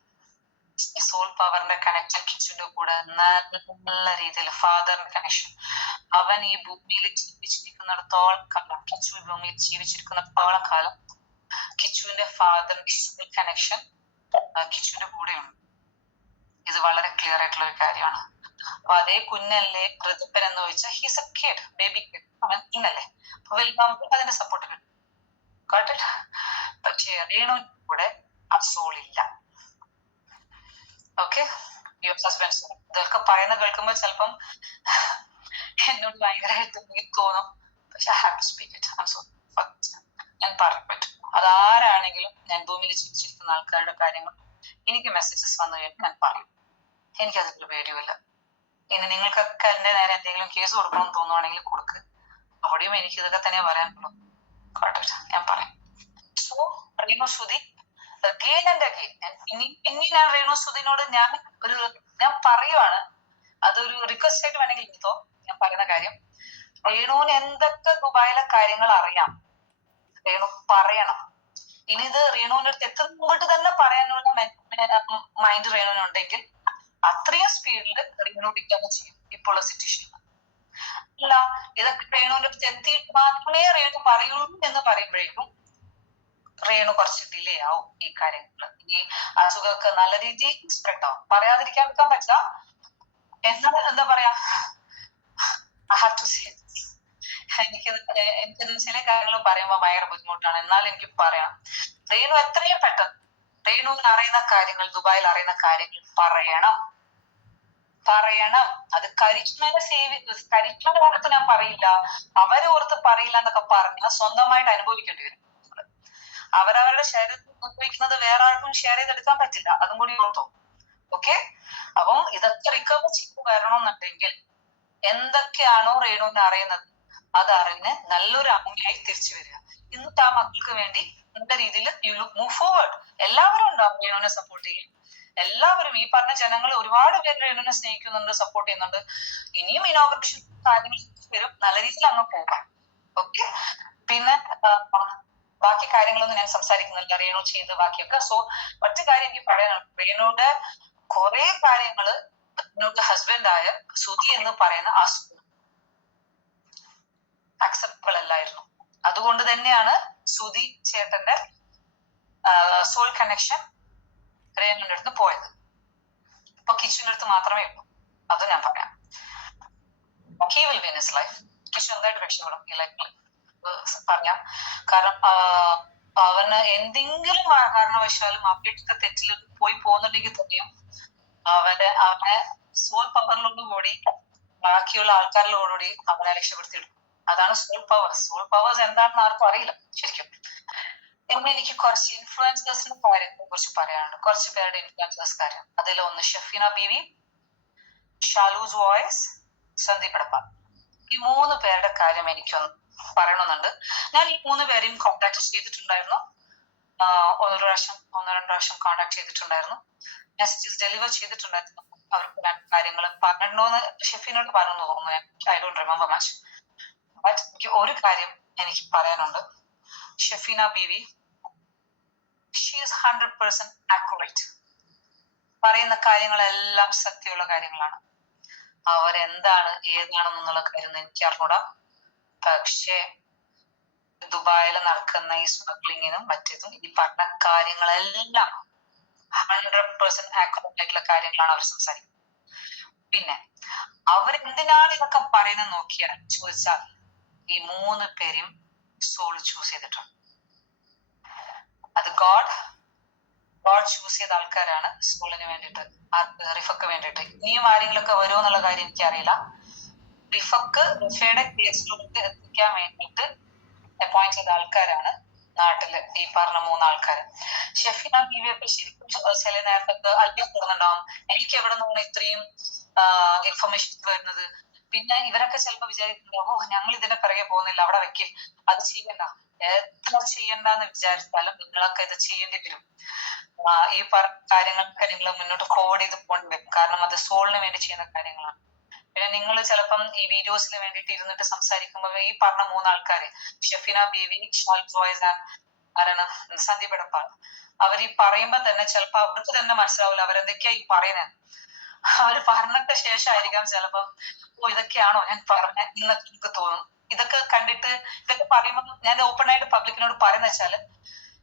സോൾ പവറിന്റെ കണക്ഷൻ കിച്ചുവിന്റെ കൂടെ നല്ല രീതിയിൽ, ഫാദറിന്റെ കണക്ഷൻ. അവൻ ഈ ഭൂമിയിൽ ജീവിച്ചിരിക്കുന്നിടത്തോളം കാലം, കിച്ചു ഈ ഭൂമിയിൽ ജീവിച്ചിരിക്കുന്നിടത്തോളം കാലം കിച്ചുവിന്റെ ഫാദറിന്റെ കണക്ഷൻ കിച്ചുവിന്റെ കൂടെയുണ്ട്. ഇത് വളരെ ക്ലിയർ ആയിട്ടുള്ള ഒരു കാര്യമാണ്. അപ്പൊ അതേ കുഞ്ഞല്ലേ ഋതുപ്പൻ എന്ന് ചോദിച്ചാൽ he's A kid, baby kid, അവൻ കുഞ്ഞല്ലേ. അപ്പൊ വലുതാകുമ്പോൾ അതിന്റെ സപ്പോർട്ട് കിട്ടും. കേട്ടിട്ട്. പക്ഷെ രേണുവിന്റെ കൂടെ ആ സോളില്ല. Okay, your husband soul. ഇതൊക്കെ പറയുന്ന കേൾക്കുമ്പോൾ ചിലപ്പം എന്നോട് ഭയങ്കരമായിട്ട് എനിക്ക് തോന്നും. പക്ഷെ I have to speak it. I am so ഞാൻ പറയാൻ പറ്റും. അതാരാണെങ്കിലും ഞാൻ ഭൂമിയിൽ ജീവിച്ചിരിക്കുന്ന ആൾക്കാരുടെ കാര്യങ്ങൾ എനിക്ക് മെസ്സേജസ് വന്നു കഴിഞ്ഞാൽ ഞാൻ പറയും. എനിക്കതൊരു പേടിയുമില്ല. ഇനി നിങ്ങൾക്കൊക്കെ എന്റെ നേരെ എന്തെങ്കിലും കേസ് കൊടുക്കണമെന്ന് തോന്നുവാണെങ്കിൽ കൊടുക്ക്. അവിടെയും എനിക്ക് ഇതൊക്കെ തന്നെ പറയാനുള്ളൂ. കേട്ടോ, ഞാൻ പറയാം. So Renu Sudhi again and again, ഇനി ഞാൻ രേണു സുധിനോട് ഞാൻ പറയുവാണ്, അതൊരു റിക്വസ്റ്റ് ആയിട്ട് വേണമെങ്കിൽ എടുത്തോ. ഞാൻ പറയുന്ന കാര്യം, രേണുവിന് എന്തൊക്കെ ദുബായിലെ കാര്യങ്ങൾ അറിയാം രേണു പറയണം. ഇനി ഇത് രേണുവിന്റെ അടുത്ത് എത്ര മുമ്പോട്ട് തന്നെ പറയാനുള്ള മൈൻഡ് രേണുവിനുണ്ടെങ്കിൽ അത്രയും സ്പീഡിൽ രേണു ഡിറ്റർമിൻ ചെയ്യും ഇപ്പോഴുള്ള സിറ്റുവേഷൻ. അല്ല, ഇതൊക്കെ രേണുവിന്റെ അടുത്ത് എത്തിയിട്ട് മാത്രമേ രേണു പറയുള്ളൂ എന്ന് പറയുമ്പോഴേക്കും രേണു കുറച്ച് ഡിലേ ആവും. ഈ കാര്യങ്ങൾ, ഈ അസുഖമൊക്കെ നല്ല രീതിയിൽ സ്പ്രെഡ് ആവും. പറയാതിരിക്കാൻ പറ്റില്ല. എന്താ പറയാ, ഐ ഹാവ് ടു സേ. എനിക്കത് ചില കാര്യങ്ങൾ പറയുമ്പോൾ ഭയങ്കര ബുദ്ധിമുട്ടാണ്. എന്നാലും എനിക്ക് പറയാം, രേണു എത്രയും പെട്ടെന്ന് രേണുവിന് അറിയുന്ന കാര്യങ്ങൾ, ദുബായിൽ അറിയുന്ന കാര്യങ്ങൾ പറയണം. അത് കരിഷ്മയുടെ കാലത്ത് ഞാൻ പറയില്ല, അവരെ ഓർത്ത് പറയില്ല എന്നൊക്കെ പറഞ്ഞാൽ സ്വന്തമായിട്ട് അനുഭവിക്കേണ്ടി വരും. അവരവരുടെ ശരീരത്തിൽ ഉപയോഗിക്കുന്നത് വേറെ ആർക്കും ഷെയർ ചെയ്തെടുക്കാൻ പറ്റില്ല. അതും കൂടി ഓർത്തോ. ഓക്കെ, അപ്പം ഇതൊക്കെ റിക്കവർ ചെയ്ത് വരണമെന്നുണ്ടെങ്കിൽ എന്തൊക്കെയാണോ രേണുവിന് അറിയുന്നത് അതറിഞ്ഞ് നല്ലൊരു അമ്മയായി തിരിച്ചു വരിക. എന്നിട്ട് ആ മക്കൾക്ക് വേണ്ടി നല്ല രീതിയിൽ യു ലുക്ക് മൂവ് ഫോർവേഡ്. എല്ലാവരും ഉണ്ടാവും രേണുവിനെ സപ്പോർട്ട് ചെയ്യും. എല്ലാവരും ഈ പറഞ്ഞ ജനങ്ങൾ ഒരുപാട് പേര് രേണുവിനെ സ്നേഹിക്കുന്നുണ്ട്, സപ്പോർട്ട് ചെയ്യുന്നുണ്ട്. ഇനിയും ഇനോഗ്രേഷൻ കാര്യങ്ങൾ വരും, നല്ല രീതിയിൽ അങ്ങ് പോകാം. ഓക്കെ, പിന്നെ ബാക്കി കാര്യങ്ങളൊന്നും ഞാൻ സംസാരിക്കുന്നില്ല, രേണു ചെയ്ത് ബാക്കിയൊക്കെ. സോ ഒറ്റ കാര്യം എനിക്ക് പറയാനുള്ളത്, രേണുയുടെ കുറെ കാര്യങ്ങള് രേണുയുടെ ഹസ്ബൻഡായ സുധി എന്ന് പറയുന്ന ആ അക്സെപ്റ്റബിൾ അല്ലായിരുന്നു. അതുകൊണ്ട് തന്നെയാണ് സുധി ചേട്ടന്റെ സോൾ കണക്ഷൻ രേണുവിന്റെ അടുത്ത് പോയത്. ഇപ്പൊ കിച്ചുവിന്റെ അടുത്ത് മാത്രമേ ഉള്ളൂ, അത് ഞാൻ പറയാം. He will win his life. Kichu എന്തായിട്ട് രക്ഷപ്പെടും ഈ ലൈഫിൽ പറയാം. കാരണം അവന് എന്തെങ്കിലും കാരണവശാലും അപ്ഡേറ്റ് തെറ്റിൽ പോയി പോകുന്നുണ്ടെങ്കിൽ തന്നെയും അവനെ സോൾ പവറിലോടുകൂടി ബാക്കിയുള്ള ആൾക്കാരിലോടുകൂടി അവനെ രക്ഷപ്പെടുത്തിയിടും. അതാണ് സോൾ പവർ. സോൾ പവേഴ്സ് എന്താണെന്ന് ആർക്കും അറിയില്ല ശരിക്കും. എനിക്ക് കുറച്ച് ഇൻഫ്ലുവൻസേഴ്സിന്റെ കാര്യത്തെ കുറിച്ച് പറയാനുണ്ട്, കുറച്ച് പേരുടെ ഇൻഫ്ലുവൻസേഴ്സ് കാര്യം. അതിലൊന്ന് ഷെഫീന ബീവി, ഷാലൂസ് വോയ്സ്, സന്ദീപ് എടപ്പാൾ. ഈ 3 പേരുടെ കാര്യം എനിക്കൊന്ന് പറയണമെന്നുണ്ട്. ഞാൻ ഈ 3 പേരെയും കോണ്ടാക്ട് ചെയ്തിട്ടുണ്ടായിരുന്നു, ഒന്ന് രണ്ട് പ്രാവശ്യം കോണ്ടാക്ട് ചെയ്തിട്ടുണ്ടായിരുന്നു, മെസ്സേജസ് ഡെലിവർ ചെയ്തിട്ടുണ്ടായിരുന്നു. അവർക്ക് 2 കാര്യങ്ങൾ പറഞ്ഞിട്ടുണ്ടോന്ന് ഷെഫീനോട് പറഞ്ഞു തോന്നുന്നു, I don't remember much. But എനിക്ക് ഒരു കാര്യം എനിക്ക് പറയാനുണ്ട്. ഷെഫീന ബീവി, ഷീ ഈസ് 100% ആക്യുറേറ്റ്. പറയുന്ന കാര്യങ്ങളെല്ലാം സത്യമുള്ള കാര്യങ്ങളാണ്. അവരെന്താണ് ഏതാണെന്നുള്ള കാര്യം എനിക്ക് അറിഞ്ഞൂടാ. പക്ഷേ ദുബായിൽ നടക്കുന്ന ഈ സ്മഗ്ലിങ്ങിനും മറ്റേതും ഈ പറഞ്ഞ കാര്യങ്ങളെല്ലാം 100% ആക്യുറേറ്റ് ആയിട്ടുള്ള കാര്യങ്ങളാണ് അവർ സംസാരിക്കുന്നത്. പിന്നെ അവരെന്തിനാണ് ഇതൊക്കെ പറയുന്നത് നോക്കിയാൽ ചോദിച്ചാൽ, ഈ 3 പേരും സോൾ ചൂസ് ചെയ്തിട്ടുണ്ട്. അത് ഗോഡ് ചൂസ് ചെയ്ത ആൾക്കാരാണ് സോളിന് വേണ്ടിയിട്ട്, റിഫക്ക് വേണ്ടിയിട്ട്. ഇനിയും ആരെങ്കിലുമൊക്കെ വരുമോ എന്നുള്ള കാര്യം എനിക്കറിയില്ല. റിഫയുടെ കേസിലോട്ട് എത്തിക്കാൻ വേണ്ടിയിട്ട് അപ്പോയിന്റ് ചെയ്ത ആൾക്കാരാണ് നാട്ടില് ഈ പറഞ്ഞ 3 ആൾക്കാര്. ഷെഫീന ബീവിയൊക്കെ ശരിക്കും ചില നേരത്തൊക്കെ അത്ഭുതപ്പെടുന്നുണ്ടാവും, എനിക്ക് എവിടെ നിന്നാണ് ഇത്രയും ഇൻഫർമേഷൻ വരുന്നത്. പിന്നെ ഇവരൊക്കെ ചിലപ്പോൾ വിചാരിക്കുന്നുണ്ടോ, ഞങ്ങൾ ഇതിന്റെ പിറകെ പോകുന്നില്ല, അവിടെ വെക്ക്, അത് ചെയ്യണ്ട. എത്ര ചെയ്യണ്ടെന്ന് വിചാരിച്ചാലും നിങ്ങളൊക്കെ ഇത് ചെയ്യേണ്ടി വരും. ഈ കാര്യങ്ങളൊക്കെ നിങ്ങൾ മുന്നോട്ട് ഫോർവേഡ് ചെയ്ത് പോകേണ്ടി വരും. കാരണം അത് സോളിന് വേണ്ടി ചെയ്യുന്ന കാര്യങ്ങളാണ്. പിന്നെ നിങ്ങൾ ചിലപ്പം ഈ വീഡിയോസിന് വേണ്ടിയിട്ട് ഇരുന്നിട്ട് സംസാരിക്കുമ്പോൾ ഈ പറഞ്ഞ 3 ആൾക്കാര്, ഷെഫീന ബീവി, ആരാണ്, സന്ദീപ് എടപ്പാൾ, അവർ ഈ പറയുമ്പോ തന്നെ ചിലപ്പോ അവർക്ക് തന്നെ മനസ്സിലാവില്ല അവരെന്തൊക്കെയാ ഈ പറയുന്നത്. അവര് പറഞ്ഞിട്ട് ശേഷമായിരിക്കാം ചിലപ്പം, ഇതൊക്കെയാണോ ഞാൻ പറഞ്ഞ എന്നൊക്കെ എനിക്ക് തോന്നും. ഇതൊക്കെ കണ്ടിട്ട് ഇതൊക്കെ പറയുമ്പോൾ ഞാൻ ഓപ്പൺ ആയിട്ട് പബ്ലിക്കിനോട് പറയുന്ന വെച്ചാല്,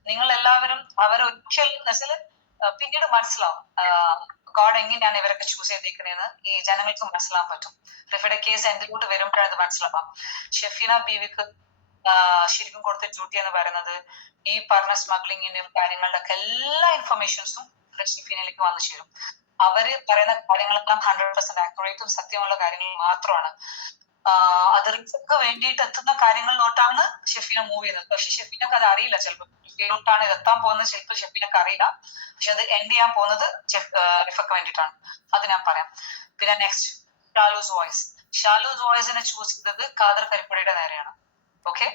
നിങ്ങൾ എല്ലാവരും അവരൊരിക്കലും വെച്ചാല് പിന്നീട് മനസ്സിലാവും ഗോഡ് എങ്ങനെയാണ് ഇവരൊക്കെ ചൂസ് ചെയ്തേക്കണേന്ന് ഈ ജനങ്ങൾക്ക് മനസ്സിലാൻ പറ്റും. റിഫയുടെ കേസ് എന്തിലോട്ട് വരുമ്പോഴത് മനസ്സിലാവാം. ഷെഫീന ബീവിക്ക് ശരിക്കും കൊടുത്ത ഡ്യൂട്ടി എന്ന് പറയുന്നത് ഈ പറഞ്ഞ സ്മഗ്ലിങ്ങിനും കാര്യങ്ങളുടെ ഒക്കെ എല്ലാ ഇൻഫർമേഷൻസും ഷെഫീനയിലേക്ക് വന്നു ചേരും. അവര് പറയുന്ന കാര്യങ്ങളെല്ലാം 100% ആക്യുറേറ്റും സത്യമുള്ള കാര്യങ്ങൾ മാത്രമാണ്. അത് റിഫക്ക് വേണ്ടിയിട്ട് എത്തുന്ന കാര്യങ്ങളിലോട്ടാണ് ഷെഫീന മൂവ് ചെയ്യുന്നത്. പക്ഷെ ഷെഫീനക്ക് അത് അറിയില്ല. ചിലപ്പോൾ ഷെഫീനോട്ടാണ് ഇത് എത്താൻ പോകുന്നത്, ചിലപ്പോൾ ഷെഫീനക്ക് അറിയില്ല. പക്ഷെ അത് എൻഡ് ചെയ്യാൻ പോകുന്നത് റിഫക്ക് വേണ്ടിയിട്ടാണ്. അത് ഞാൻ പറയാം. പിന്നെ നെക്സ്റ്റ് ഷാലൂസ് വോയിസിനെ ചൂസ് ചെയ്തത് ഖാദർ കരിപ്പുഴയുടെ നേരെയാണ്. ഓക്കെ,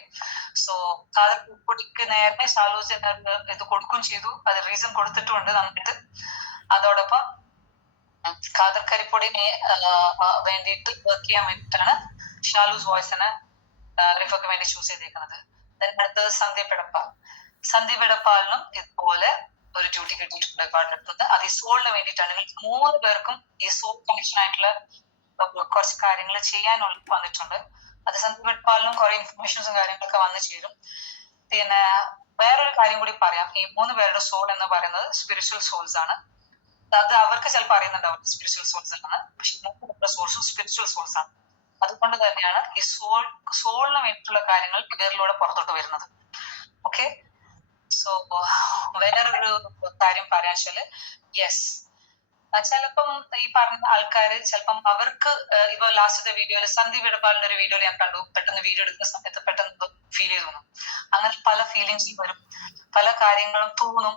സോ ഖാദർ കരിപ്പുഴയ്ക്ക് നേരെ ഷാലൂസ് ഇത് കൊടുക്കുകയും ചെയ്തു. അത് റീസൺ കൊടുത്തിട്ടുമുണ്ട് നന്നായിട്ട്. അതോടൊപ്പം ഖാദർ കരിപ്പൊടിനെ വേണ്ടിയിട്ട് വർക്ക് ചെയ്യാൻ വേണ്ടിയിട്ടാണ് ഷാലൂസ് വോയിസിനെ റിഫക്ക് വേണ്ടി ചൂസ് ചെയ്തേക്കുന്നത്. അടുത്തത് സന്ദീപ് എടപ്പാളിനും ഇതുപോലെ ഒരു ഡ്യൂട്ടി കിട്ടിയിട്ടുണ്ട് പാടിനടുത്ത്. അത് ഈ സോളിന് വേണ്ടിയിട്ടാണ്. നിങ്ങൾക്ക് 3 പേർക്കും ഈ സോൾ കണക്ഷൻ ആയിട്ടുള്ള കുറച്ച് കാര്യങ്ങൾ ചെയ്യാനുള്ള വന്നിട്ടുണ്ട്. അത് സന്ദീപ് എടപ്പാളിനും കുറെ ഇൻഫർമേഷൻസും കാര്യങ്ങളൊക്കെ വന്നു ചേരും. പിന്നെ വേറൊരു കാര്യം കൂടി പറയാം. ഈ 3 പേരുടെ സോൾ എന്ന് പറയുന്നത് സ്പിരിച്വൽ സോൾസ് ആണ്. അത് അവർക്ക് ചിലപ്പോൾ അറിയുന്നുണ്ടാവും സ്പിരിച്വൽ സോൾസ് ആണ്, പക്ഷെ സോൾസും സ്പിരിച്വൽ സോൾസ് ആണ്. അതുകൊണ്ട് തന്നെയാണ് ഈ സോളിന് വേണ്ടിയിട്ടുള്ള കാര്യങ്ങൾ ഇവരിലൂടെ പുറത്തോട്ട് വരുന്നത്. ഓക്കെ, സോ വേറൊരു കാര്യം പറയാൻ വെച്ചാല്, യെസ് ചിലപ്പം ഈ പറഞ്ഞ ആൾക്കാര് ചിലപ്പം അവർക്ക് ഇപ്പൊ ലാസ്റ്റത്തെ വീഡിയോയില് സന്ദീപ് എടപ്പാളിന്റെ ഒരു വീഡിയോയിൽ ഞാൻ കണ്ടു, പെട്ടെന്ന് വീഡിയോ എടുക്കുന്ന സമയത്ത് പെട്ടെന്ന് ഫീൽ ചെയ്തു. അങ്ങനെ പല ഫീലിങ്സും വരും, പല കാര്യങ്ങളും തോന്നും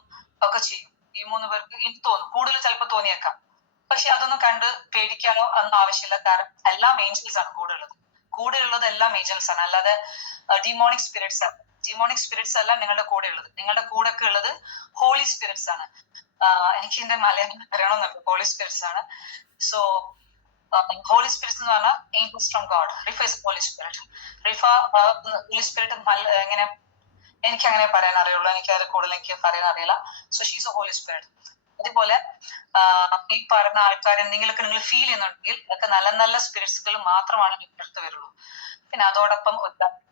ഒക്കെ ചെയ്യും. ഈ 3 പേർക്ക് എനിക്ക് തോന്നും, കൂടുതൽ ചിലപ്പോൾ തോന്നിയേക്കാം. പക്ഷെ അതൊന്നും കണ്ട് പേടിക്കാനോ ഒന്നും ആവശ്യമില്ല. കാരണം എല്ലാം ഏഞ്ചൽസ് ആണ് കൂടെ ഉള്ളത് എല്ലാം ഏഞ്ചൽസ് ആണ്, അല്ലാതെ ഡിമോണിക് സ്പിരിറ്റ്സ് ആണ്. ഡിമോണിക് സ്പിരിറ്റ്സ് അല്ല നിങ്ങളുടെ കൂടെ ഉള്ളത്. നിങ്ങളുടെ കൂടെ ഒക്കെ ഉള്ളത് ഹോളി സ്പിരിറ്റ്സ് ആണ്. എനിക്ക് ഇതിന്റെ മലയാളം അറിയണമെന്നുണ്ട്. ഹോളി സ്പിരിറ്റ്സ് ആണ്. സോ ഹോളി സ്പിരിറ്റ്സ് എന്ന് പറഞ്ഞാൽ angels from God. Rifa is holy spirit. Rifa holy spirit എങ്ങനെ എനിക്ക് അങ്ങനെ പറയാൻ അറിയുള്ളൂ. എനിക്ക് അത് കൂടുതൽ എനിക്ക് പറയാൻ അറിയില്ല. So she's a holy spirit. അതുപോലെ ഈ പറഞ്ഞ ആൾക്കാർ എന്തെങ്കിലുമൊക്കെ നിങ്ങൾ ഫീൽ ചെയ്യുന്നുണ്ടെങ്കിൽ അതൊക്കെ നല്ല നല്ല സ്പിരിറ്റ്സുകൾ മാത്രമാണ് നിങ്ങളുടെ അടുത്ത് വരുള്ളൂ. പിന്നെ അതോടൊപ്പം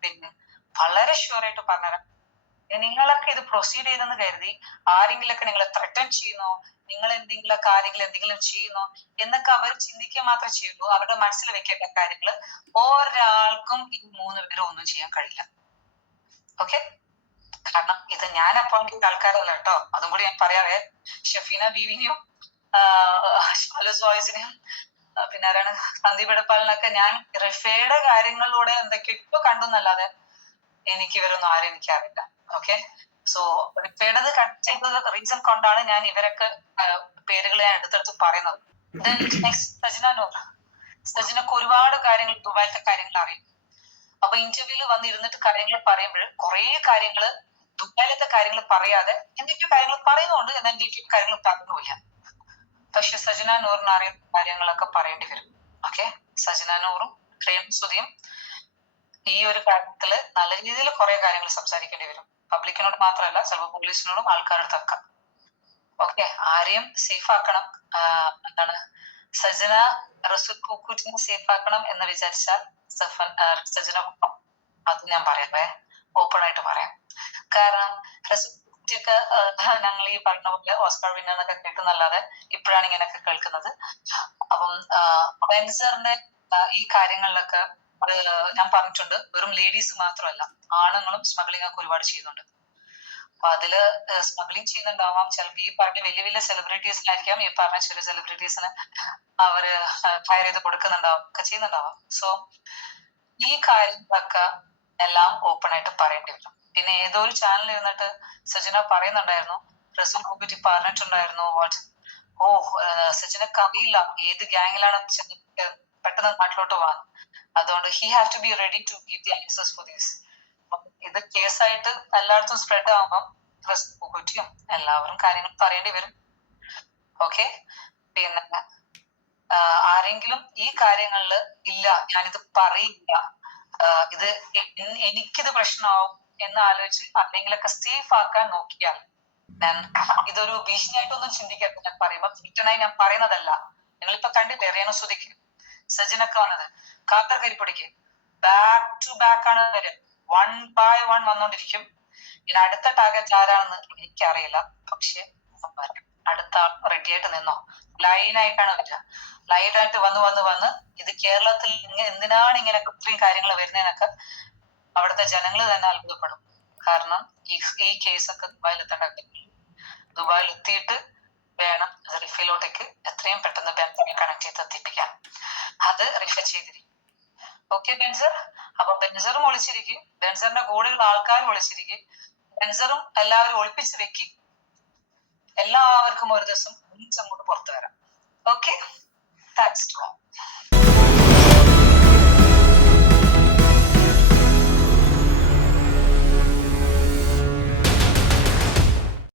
പിന്നെ വളരെ ഷുവർ ആയിട്ട് പറഞ്ഞുതരാം, നിങ്ങളൊക്കെ ഇത് പ്രൊസീഡ് ചെയ്തെന്ന് കരുതി ആരെങ്കിലൊക്കെ നിങ്ങളെ ത്രട്ടൻ ചെയ്യുന്നോ, നിങ്ങൾ എന്തെങ്കിലും കാര്യങ്ങൾ എന്തെങ്കിലും ചെയ്യുന്നോ എന്നൊക്കെ അവർ ചിന്തിക്കുക മാത്രമേ ചെയ്യുള്ളൂ. അവരുടെ മനസ്സിൽ വെക്കേണ്ട കാര്യങ്ങൾ ഒരാൾക്കും ഈ 3 പേരും ഒന്നും ചെയ്യാൻ കഴിയില്ല. ഓക്കെ, കാരണം ഇത് ഞാൻ അപ്പോയിന്റ് ചെയ്ത ആൾക്കാരല്ല കേട്ടോ. അതും കൂടി ഞാൻ പറയാവേ. ഷഫീന ബീവിനെയും ഷാലസ് വോയിസിനെയും പിന്നെ ആരാണ് സന്ദീപ് എടപ്പാലിനൊക്കെ ഞാൻ റിഫയുടെ കാര്യങ്ങളിലൂടെ എന്തൊക്കെയോ ഇപ്പൊ കണ്ടെന്നല്ലാതെ എനിക്ക് ഇവരൊന്നും ആരും എനിക്കറിയില്ല. ഓക്കെ, സോ റിഫയുടേത് കട്ട് ചെയ്ത റീസൺ കൊണ്ടാണ് ഞാൻ ഇവരൊക്കെ പേരുകൾ ഞാൻ എടുത്തെടുത്ത് പറയുന്നത്. നെക്സ്റ്റ് സജന നൂർ. സജനക്ക് ഒരുപാട് കാര്യങ്ങൾ ദുബായിലത്തെ കാര്യങ്ങൾ അറിയും. അപ്പൊ ഇന്റർവ്യൂവിൽ വന്നിരുന്നിട്ട് കാര്യങ്ങൾ പറയുമ്പോൾ കുറെ കാര്യങ്ങൾ ദുബായിലത്തെ കാര്യങ്ങൾ പറയാതെ എന്തൊക്കെയോ കാര്യങ്ങൾ പറയുന്നുണ്ട്, എന്നാൽ ഡീറ്റെയിൽ കാര്യങ്ങൾ പറഞ്ഞില്ല. പക്ഷെ സജന നൂറിന് അറിയുന്ന കാര്യങ്ങളൊക്കെ പറയേണ്ടി വരും. ഓക്കെ, സജന നൂറും പ്രേംസുതിയും ഈ ഒരു കാര്യത്തില് നല്ല രീതിയിൽ കുറെ കാര്യങ്ങൾ സംസാരിക്കേണ്ടി വരും. പബ്ലിക്കിനോട് മാത്രമല്ല, ചിലപ്പോൾ പോലീസിനോടും ആൾക്കാരുടെ. ഓക്കെ, ആരെയും സേഫ് ആക്കണം. എന്താണ് സജന റസൂൽ കൂക്കൂറ്റിനെ സേഫ് ആക്കണം എന്ന് വിചാരിച്ചാൽ സജന അത് ഞാൻ പറയാവേ, ഓപ്പൺ ആയിട്ട് പറയാം. കാരണം റസൂൽ കൂക്കുറ്റിയൊക്കെ ഞങ്ങൾ ഈ പറഞ്ഞ പോലെ ഓസ്കാർ വിന്നർ കേൾക്കുന്നല്ലാതെ ഇപ്പോഴാണ് ഇങ്ങനെയൊക്കെ കേൾക്കുന്നത്. അപ്പം ബെൻസറിന്റെ ഈ കാര്യങ്ങളിലൊക്കെ അത് ഞാൻ പറഞ്ഞിട്ടുണ്ട്, വെറും ലേഡീസ് മാത്രമല്ല ആണുങ്ങളും സ്മഗ്ലിംഗ് ഒക്കെ ഒരുപാട് ചെയ്യുന്നുണ്ട്. അപ്പൊ അതില് സ്മഗ്ലിംഗ് ചെയ്യുന്നുണ്ടാവാം. ചിലപ്പോൾ ഈ പറഞ്ഞ വലിയ വലിയ സെലിബ്രിറ്റീസിനായിരിക്കാം, ഈ പറഞ്ഞ ചെറിയ സെലിബ്രിറ്റീസിന് അവര് ഹയർ ചെയ്ത് കൊടുക്കുന്നുണ്ടാവും, ഒക്കെ ചെയ്യുന്നുണ്ടാവാം. സോ ഈ കാര്യങ്ങളൊക്കെ എല്ലാം ഓപ്പൺ ആയിട്ട് പറയേണ്ടി വരും. പിന്നെ ഏതോ ഒരു ചാനലിൽ ഇരുന്നിട്ട് സജന പറയുന്നുണ്ടായിരുന്നു, റസൂൽ കൂക്കുറ്റി പറഞ്ഞിട്ടുണ്ടായിരുന്നു സജനക്ക് അറിയില്ല ഏത് ഗ്യാങ്ങിലാണ് പെട്ടെന്ന് നാട്ടിലോട്ട് പോകാൻ. അതുകൊണ്ട് he have to be ready to give the answers for these. ഇത് കേസായിട്ട് എല്ലായിടത്തും സ്പ്രെഡ് ആവുമ്പം റസൂൽ കൂക്കുറ്റിയും എല്ലാവരും കാര്യങ്ങൾ പറയേണ്ടി വരും. ഓക്കെ, പിന്നെ ആരെങ്കിലും ഈ കാര്യങ്ങളില് ഇല്ല ഞാനിത് പറയില്ല, ഇത് എനിക്കിത് പ്രശ്നമാവും എന്ന് ആലോചിച്ച് ആരെങ്കിലൊക്കെ സേഫ് ആക്കാൻ നോക്കിയാൽ, ഞാൻ ഇതൊരു ഭീഷണിയായിട്ടൊന്നും ചിന്തിക്കരുത്. ഞാൻ പറയുമ്പോൾ റിട്ടേണായി ഞാൻ പറയുന്നതല്ല. നിങ്ങളിപ്പോ കണ്ടില്ലേ രേണുസുതിക്ക് സജനൊക്കെ വന്നത്, കാത്തർ കരിപ്പൊടിക്ക് ബാക്ക് ടു ബാക്ക് ആണ് വരും, 1 by 1 വന്നോണ്ടിരിക്കും. ഇനി അടുത്ത ടാർഗറ്റ് ആരാണെന്ന് എനിക്കറിയില്ല, പക്ഷെ അടുത്ത ആൾ റെഡി ആയിട്ട് നിന്നോ. ലൈനായിട്ടാണ് വരിക, ലൈനായിട്ട് വന്ന് ഇത് കേരളത്തിൽ എന്തിനാണ് ഇങ്ങനെ ഇത്രയും കാര്യങ്ങൾ വരുന്നതിനൊക്കെ അവിടുത്തെ ജനങ്ങൾ തന്നെ അത്ഭുതപ്പെടും. കാരണം ഈ കേസൊക്കെ ദുബായിൽ എത്തേണ്ട, ദുബായിൽ എത്തിയിട്ട് വേണം റിഫയിലോട്ടേക്ക് എത്രയും പെട്ടെന്ന് ബെൻസറിനെ കണക്ട് ചെയ്ത് എത്തിപ്പിക്കാൻ. അത് റിഫ ചെയ്തിരിക്കും. ഓക്കെ ബെൻസർ, അപ്പൊ ബെൻസറും ഒളിച്ചിരിക്കും, ബെൻസറിന്റെ കൂടെയുള്ള ആൾക്കാരും ഒളിച്ചിരിക്കും, ബെൻസറും എല്ലാവരും ഒളിപ്പിച്ച് വെക്കും. എല്ലാവർക്കും ഒരു ദിവസം അങ്ങോട്ട് പുറത്തു വരാം. ഓക്കെ.